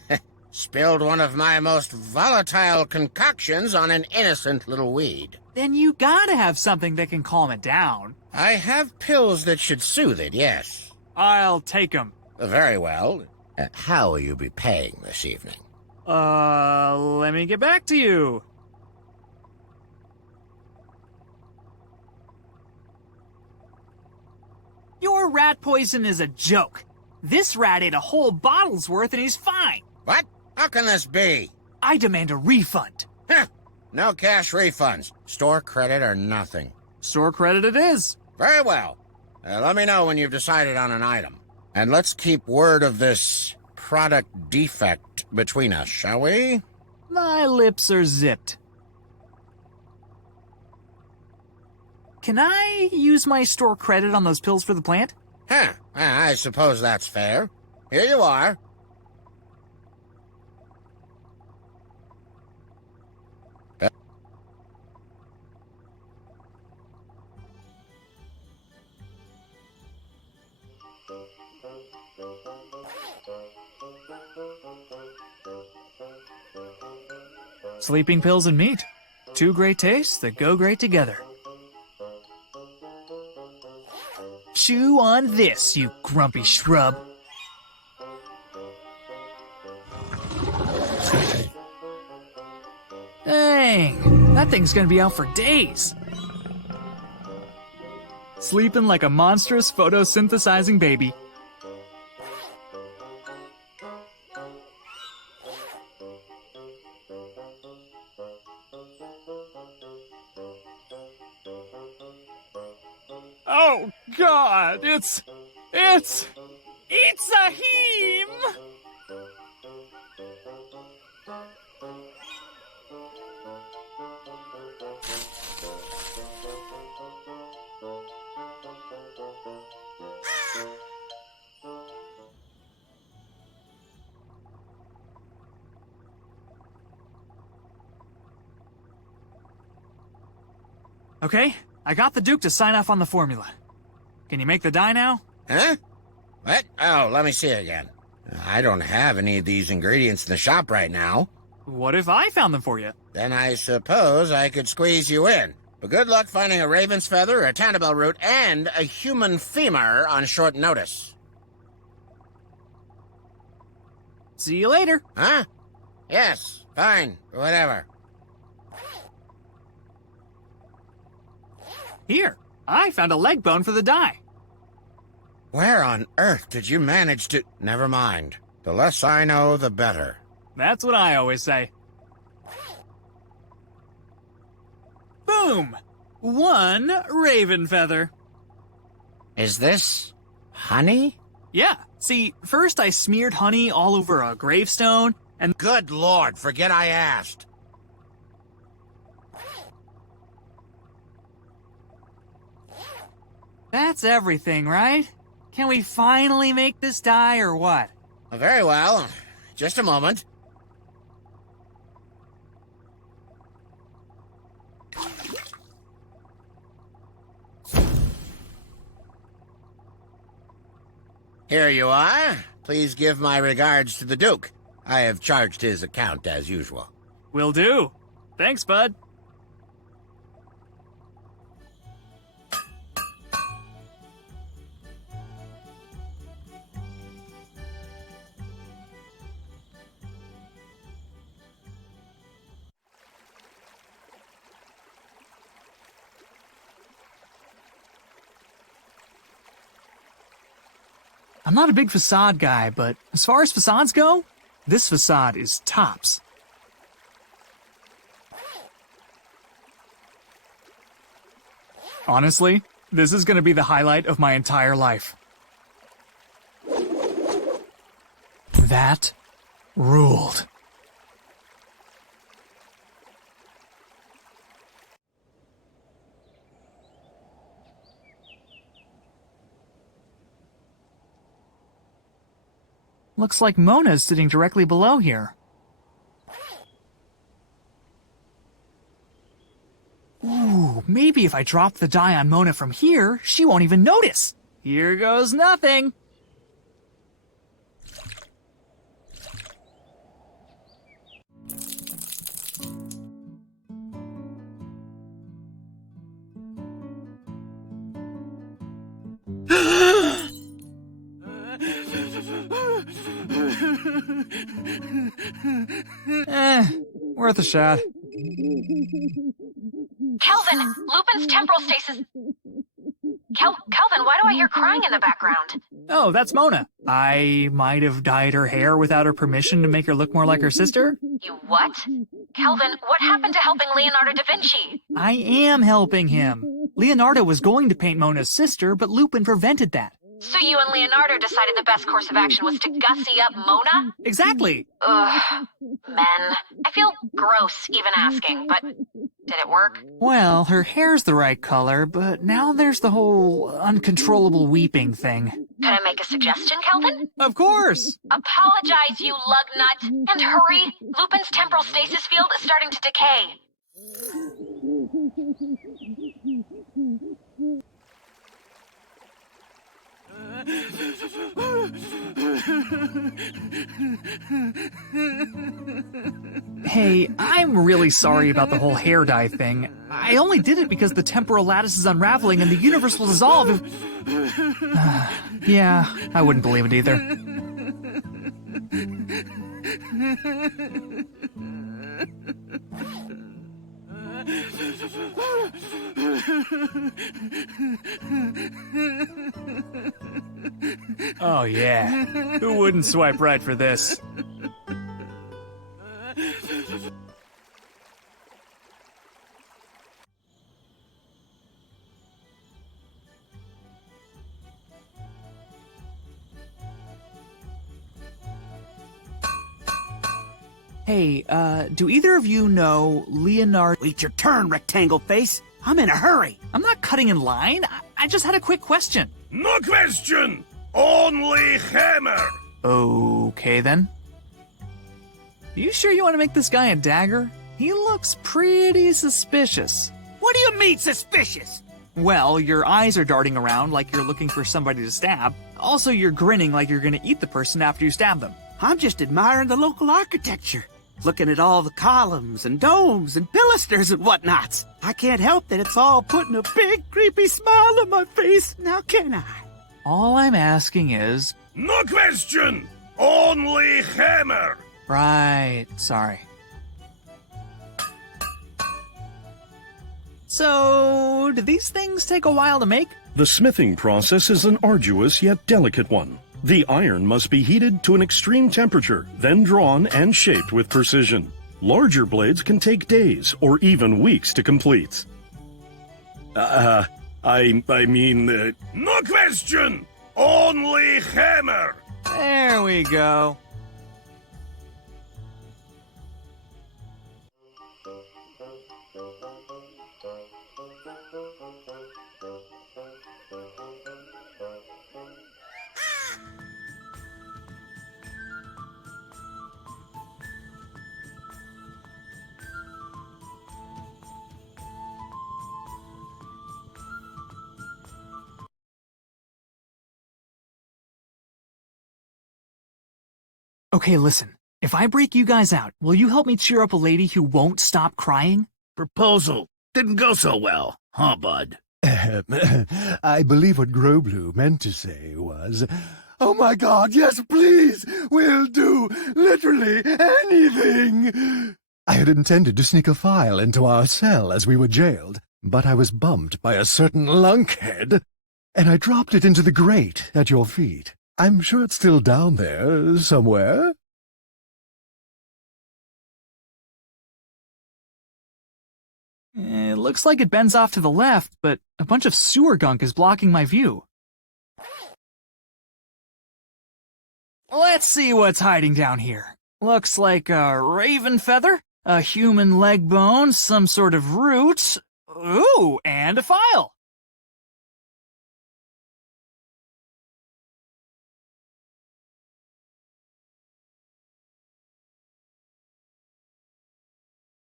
Spilled one of my most volatile concoctions on an innocent little weed. Then you gotta have something that can calm it down. I have pills that should soothe it, yes. I'll take them. Very well. How will you be paying this evening? Let me get back to you. Your rat poison is a joke. This rat ate a whole bottle's worth and he's fine. What? How can this be? I demand a refund. No cash refunds. Store credit or nothing. Store credit it is. Very well. Let me know when you've decided on an item. And let's keep word of this product defect between us, shall we? My lips are zipped. Can I use my store credit on those pills for the plant? I suppose that's fair. Here you are. Sleeping pills and meat. Two great tastes that go great together. Chew on this, you grumpy shrub. Dang, that thing's gonna be out for days. Sleeping like a monstrous photosynthesizing baby. Oh God, it's a heme! Okay, I got the Duke to sign off on the formula. Can you make the dye now? Huh? What? Oh, let me see again. I don't have any of these ingredients in the shop right now. What if I found them for you? Then I suppose I could squeeze you in. But good luck finding a raven's feather, a tannabelle root, and a human femur on short notice. See you later. Huh? Yes, fine, whatever. Here, I found a leg bone for the dye. Where on earth did you manage to... Never mind. The less I know, the better. That's what I always say. Boom! One raven feather. Is this... honey? Yeah. See, first I smeared honey all over a gravestone, and... Good Lord, forget I asked. That's everything, right? Can we finally make this dye or what? Very well. Just a moment. Here you are. Please give my regards to the Duke. I have charged his account as usual. Will do. Thanks, bud. I'm not a big facade guy, but as far as facades go, this facade is tops. Honestly, this is going to be the highlight of my entire life. That ruled. Looks like Mona's sitting directly below here. Oh, maybe if I drop the dye on Mona from here, she won't even notice. Here goes nothing. Worth a shot. Kelvin, Lupin's temporal stasis... Kelvin, why do I hear crying in the background? Oh, that's Mona. I might have dyed her hair without her permission to make her look more like her sister. You what? Kelvin, what happened to helping Leonardo da Vinci? I am helping him. Leonardo was going to paint Mona's sister, but Lupin prevented that. So you and Leonardo decided the best course of action was to gussy up Mona? Exactly. Ugh, men. I feel gross even asking, but did it work? Well, her hair's the right color, but now there's the whole uncontrollable weeping thing. Can I make a suggestion, Kelvin? Of course. Apologize, you lug nut. And hurry. Lupin's temporal stasis field is starting to decay. Hey, I'm really sorry about the whole hair dye thing. I only did it because the temporal lattice is unraveling and the universe will dissolve if... yeah, I wouldn't believe it either. Oh yeah, who wouldn't swipe right for this? Hey, do either of you know Leonardo... Wait your turn, rectangle face. I'm in a hurry. I'm not cutting in line. I just had a quick question. No question! Only hammer! Okay, then. You sure you want to make this guy a dagger? He looks pretty suspicious. What do you mean, suspicious? Well, your eyes are darting around like you're looking for somebody to stab. Also, you're grinning like you're gonna eat the person after you stab them. I'm just admiring the local architecture. Looking at all the columns and domes and pilasters and whatnots. I can't help that it's all putting a big, creepy smile on my face, now can I? All I'm asking is... No question! Only hammer! Right, sorry. So, do these things take a while to make? The smithing process is an arduous yet delicate one. The iron must be heated to an extreme temperature, then drawn and shaped with precision. Larger blades can take days or even weeks to complete. I mean... No question! Only hammer! There we go. Okay, listen. If I break you guys out, will you help me cheer up a lady who won't stop crying? Proposal. Didn't go so well, huh, bud? I believe what Groblu meant to say was, "Oh my God, yes, please! We'll do literally anything!" I had intended to sneak a file into our cell as we were jailed, but I was bumped by a certain lunkhead, and I dropped it into the grate at your feet. I'm sure it's still down there somewhere. It looks like it bends off to the left, but a bunch of sewer gunk is blocking my view. Let's see what's hiding down here. Looks like a raven feather, a human leg bone, some sort of root. Ooh, and a file.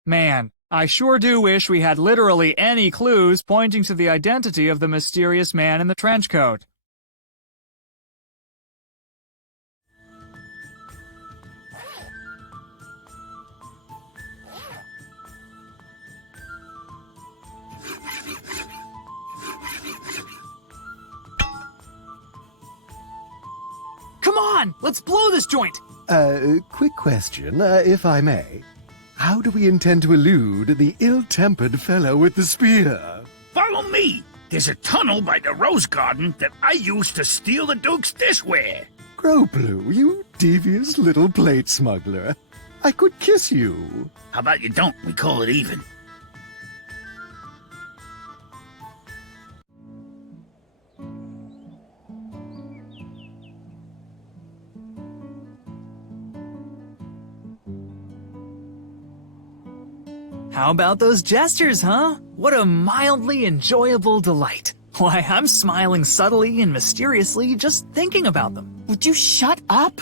Man, I sure do wish we had literally any clues pointing to the identity of the mysterious man in the trench coat. Come on, let's blow this joint! Quick question, if I may. How do we intend to elude the ill-tempered fellow with the spear? Follow me. There's a tunnel by the rose garden that I used to steal the Duke's dishware. Groblu, you devious little plate smuggler. I could kiss you. How about you don't? We call it even. How about those gestures, huh? What a mildly enjoyable delight. Why, I'm smiling subtly and mysteriously just thinking about them. Would you shut up?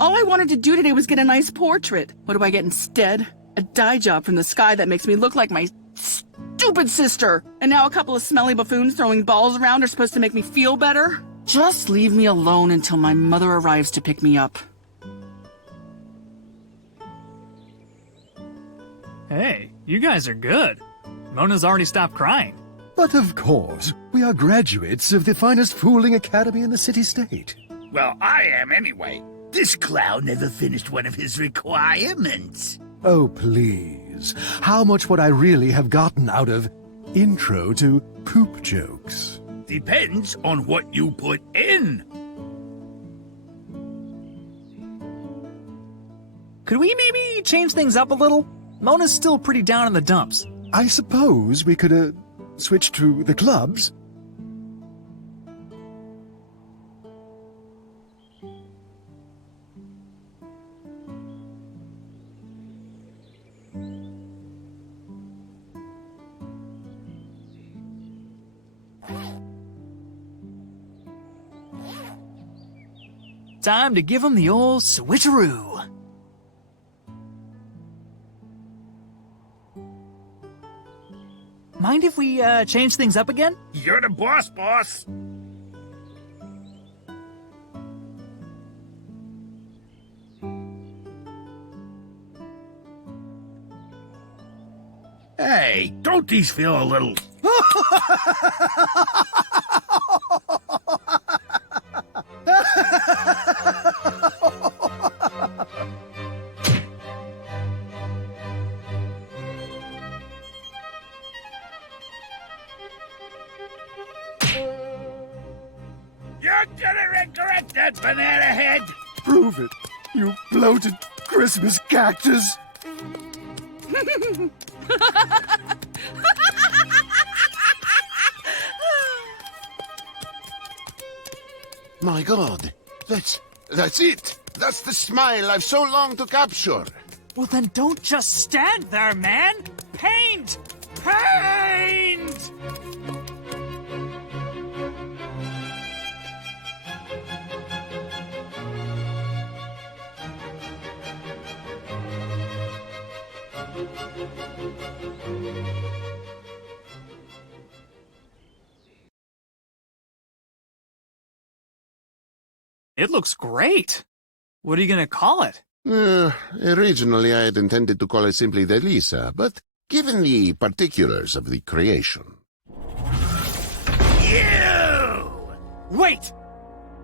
All I wanted to do today was get a nice portrait. What do I get instead? A dye job from the sky that makes me look like my stupid sister. And now a couple of smelly buffoons throwing balls around are supposed to make me feel better? Just leave me alone until my mother arrives to pick me up. Hey, you guys are good. Mona's already stopped crying. But of course, we are graduates of the finest fooling academy in the city-state. Well, I am anyway. This clown never finished one of his requirements. Oh, please. How much would I really have gotten out of intro to poop jokes? Depends on what you put in. Could we maybe change things up a little? Mona's still pretty down in the dumps. I suppose we could, switch to the clubs. Time to give him the old switcheroo. Mind if we, change things up again? You're the boss, boss. Hey, don't these feel a little... You're gonna regret that, banana head! Prove it, you bloated Christmas cactus! My God, that's it! That's the smile I've so longed to capture! Well then don't just stand there, man! Paint! Paint! It looks great. What are you gonna call it? Originally I had intended to call it simply Delisa, but given the particulars of the creation... You! Wait!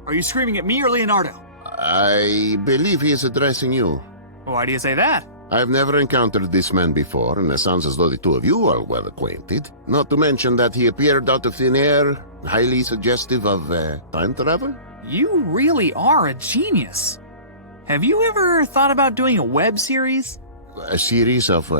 Are you screaming at me or Leonardo? I believe he is addressing you. Why do you say that? I've never encountered this man before, and it sounds as though the two of you are well acquainted. Not to mention that he appeared out of thin air, highly suggestive of time travel. You really are a genius. Have you ever thought about doing a web series? A series of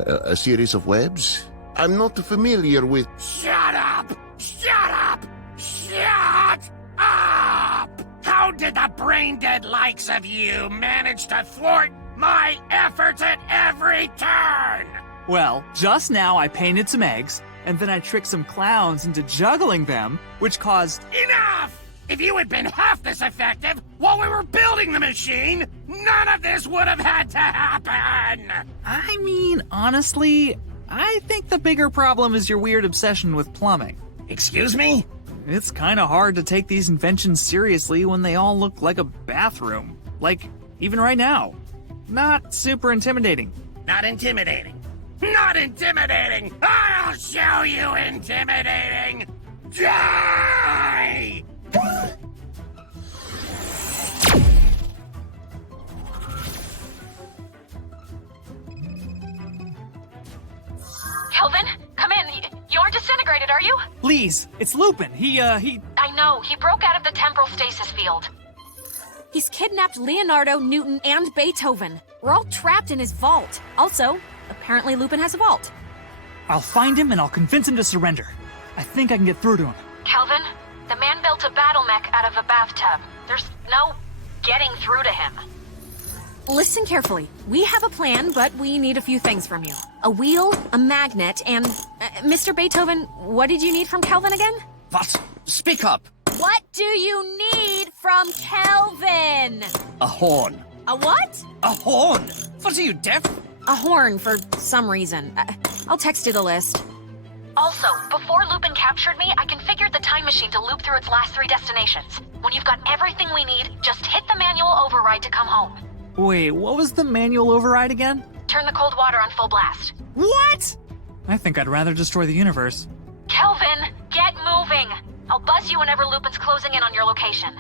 webs? I'm not familiar with... Shut up! Shut up! Shut up! How did the brain-dead likes of you manage to thwart my efforts at every turn? Well, just now I painted some eggs, and then I tricked some clowns into juggling them, which caused... Enough! If you had been half this effective while we were building the machine, none of this would have had to happen! I mean, honestly, I think the bigger problem is your weird obsession with plumbing. Excuse me? It's kinda hard to take these inventions seriously when they all look like a bathroom. Like, even right now. Not super intimidating. Not intimidating. Not intimidating! I'll show you intimidating! Die! Kelvin, come in. You aren't disintegrated, are you? Please, it's Lupin. He I know. He broke out of the temporal stasis field. He's kidnapped Leonardo, Newton, and Beethoven. We're all trapped in his vault. Also, apparently Lupin has a vault. I'll find him and I'll convince him to surrender. I think I can get through to him. Kelvin, the man built a battle mech out of a bathtub. There's no getting through to him. Listen carefully. We have a plan, but we need a few things from you. A wheel, a magnet, and... Mr. Beethoven, what did you need from Kelvin again? What? Speak up. What do you need from Kelvin? A horn. A what? A horn? What are you, deaf? A horn, for some reason. I'll text you the list. Also, before Lupin captured me, I configured the time machine to loop through its last 3 destinations. When you've got everything we need, just hit the manual override to come home. Wait, what was the manual override again? Turn the cold water on full blast. What? I think I'd rather destroy the universe. Kelvin, get moving! I'll buzz you whenever Lupin's closing in on your location.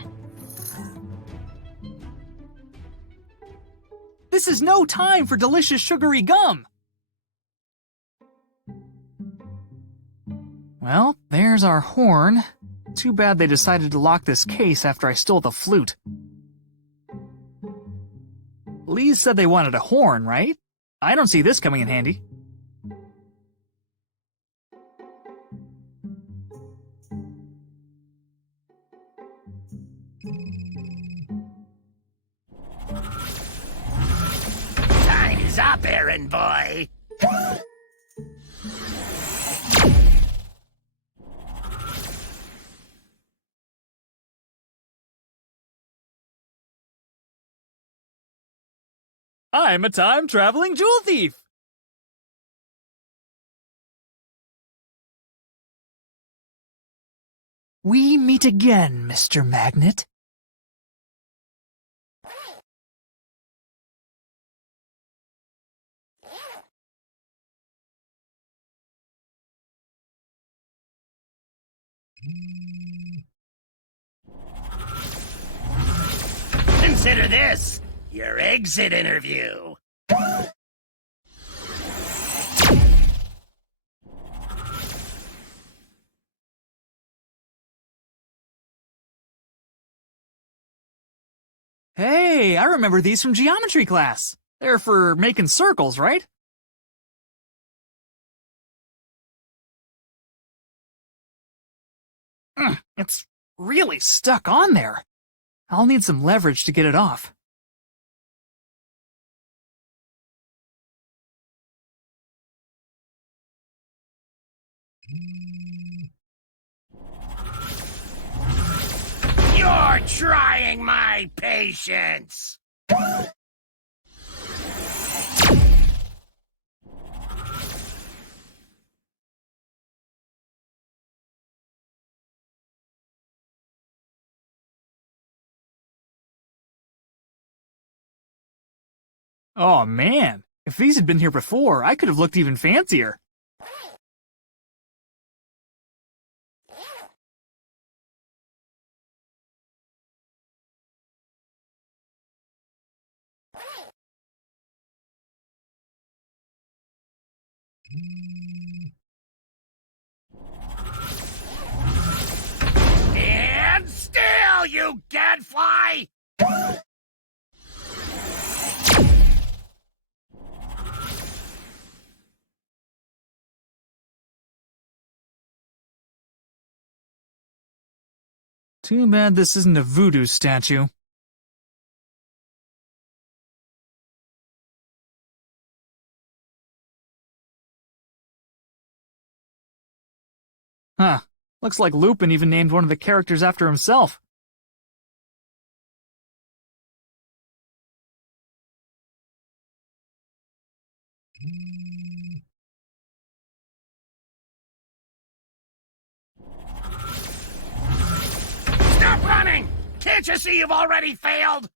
This is no time for delicious sugary gum! Well, there's our horn. Too bad they decided to lock this case after I stole the flute. Lee said they wanted a horn, right? I don't see this coming in handy. Time's up, errand boy! I'm a time-traveling jewel thief! We meet again, Mr. Magnet. Consider this your exit interview. Hey, I remember these from geometry class. They're for making circles, right? It's really stuck on there. I'll need some leverage to get it off. You're trying my patience! Oh man, if these had been here before, I could have looked even fancier. And still, you gadfly! Too bad this isn't a voodoo statue. Huh. Looks like Lupin even named one of the characters after himself. Can't you see you've already failed?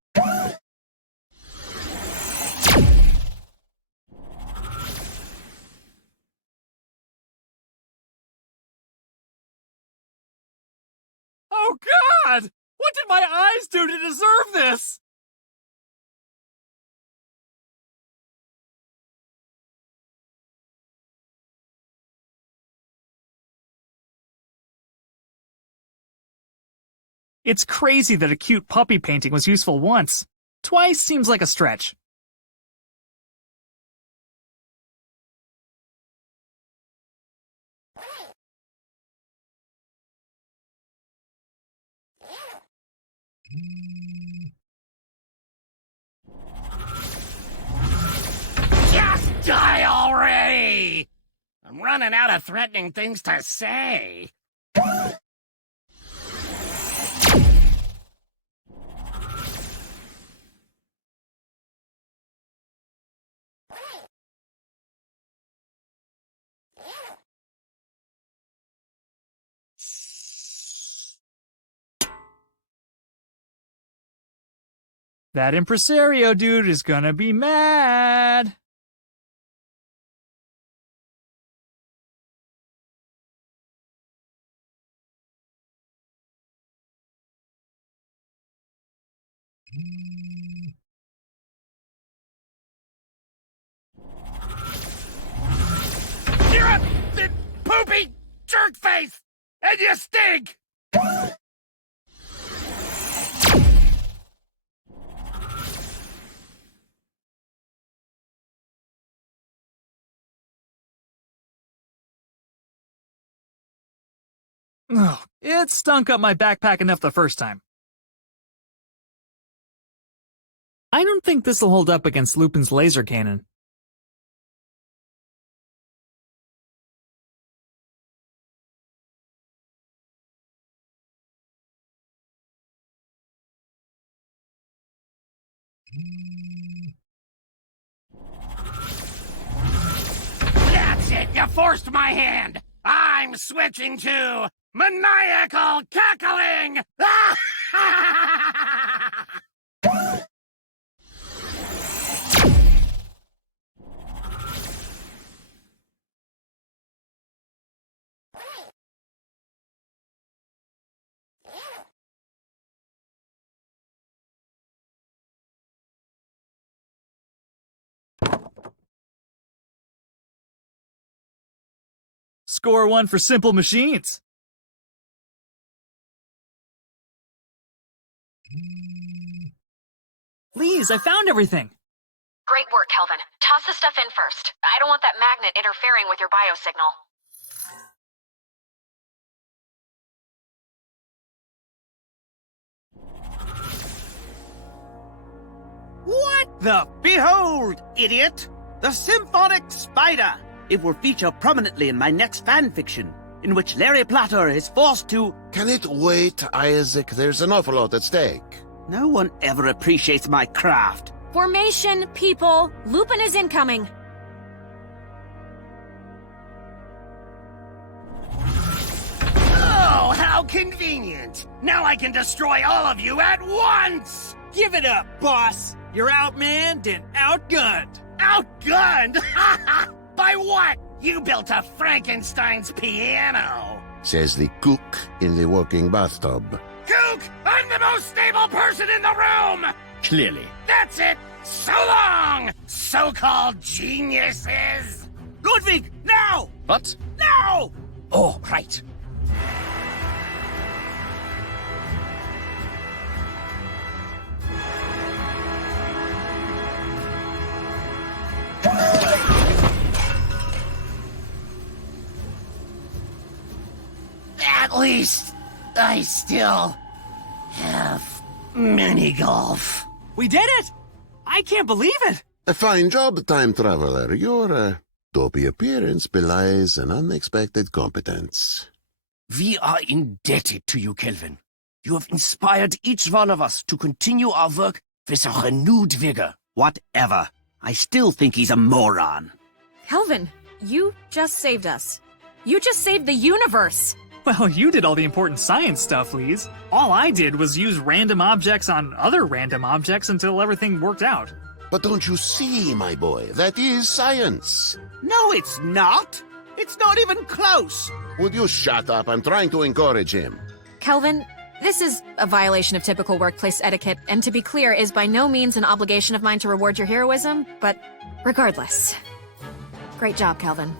Oh, God! What did my eyes do to deserve this? It's crazy that a cute puppy painting was useful once. Twice seems like a stretch. Just die already! I'm running out of threatening things to say. That impresario dude is gonna be mad. You're a poopy jerk face, and you stink! Ugh, it stunk up my backpack enough the first time. I don't think this'll hold up against Lupin's laser cannon. That's it, you forced my hand! I'm switching to maniacal cackling! Score 1 for Simple Machines. Please, I found everything. Great work, Kelvin. Toss the stuff in first. I don't want that magnet interfering with your biosignal. What the? Behold, idiot! The symphonic spider! It will feature prominently in my next fanfiction, in which Larry Platter is forced to... Can it wait, Isaac? There's an awful lot at stake. No one ever appreciates my craft. Formation, people. Lupin is incoming. Oh, how convenient! Now I can destroy all of you at once! Give it up, boss! You're outmanned and outgunned! Outgunned? By what? You built a Frankenstein's piano! Says the cook in the working bathtub. Cook! I'm the most stable person in the room! Clearly. That's it! So long, so-called geniuses! Ludwig, now! What? Now! Oh, right. At least, I still have mini-golf. We did it! I can't believe it! A fine job, time traveler. Your dopey appearance belies an unexpected competence. We are indebted to you, Kelvin. You have inspired each one of us to continue our work with a renewed vigor. Whatever. I still think he's a moron. Kelvin, you just saved us. You just saved the universe. Well, you did all the important science stuff, Lise. All I did was use random objects on other random objects until everything worked out. But don't you see, my boy, that is science. No, it's not. It's not even close. Would you shut up? I'm trying to encourage him. Kelvin, this is a violation of typical workplace etiquette, and to be clear, is by no means an obligation of mine to reward your heroism, but regardless. Great job, Kelvin.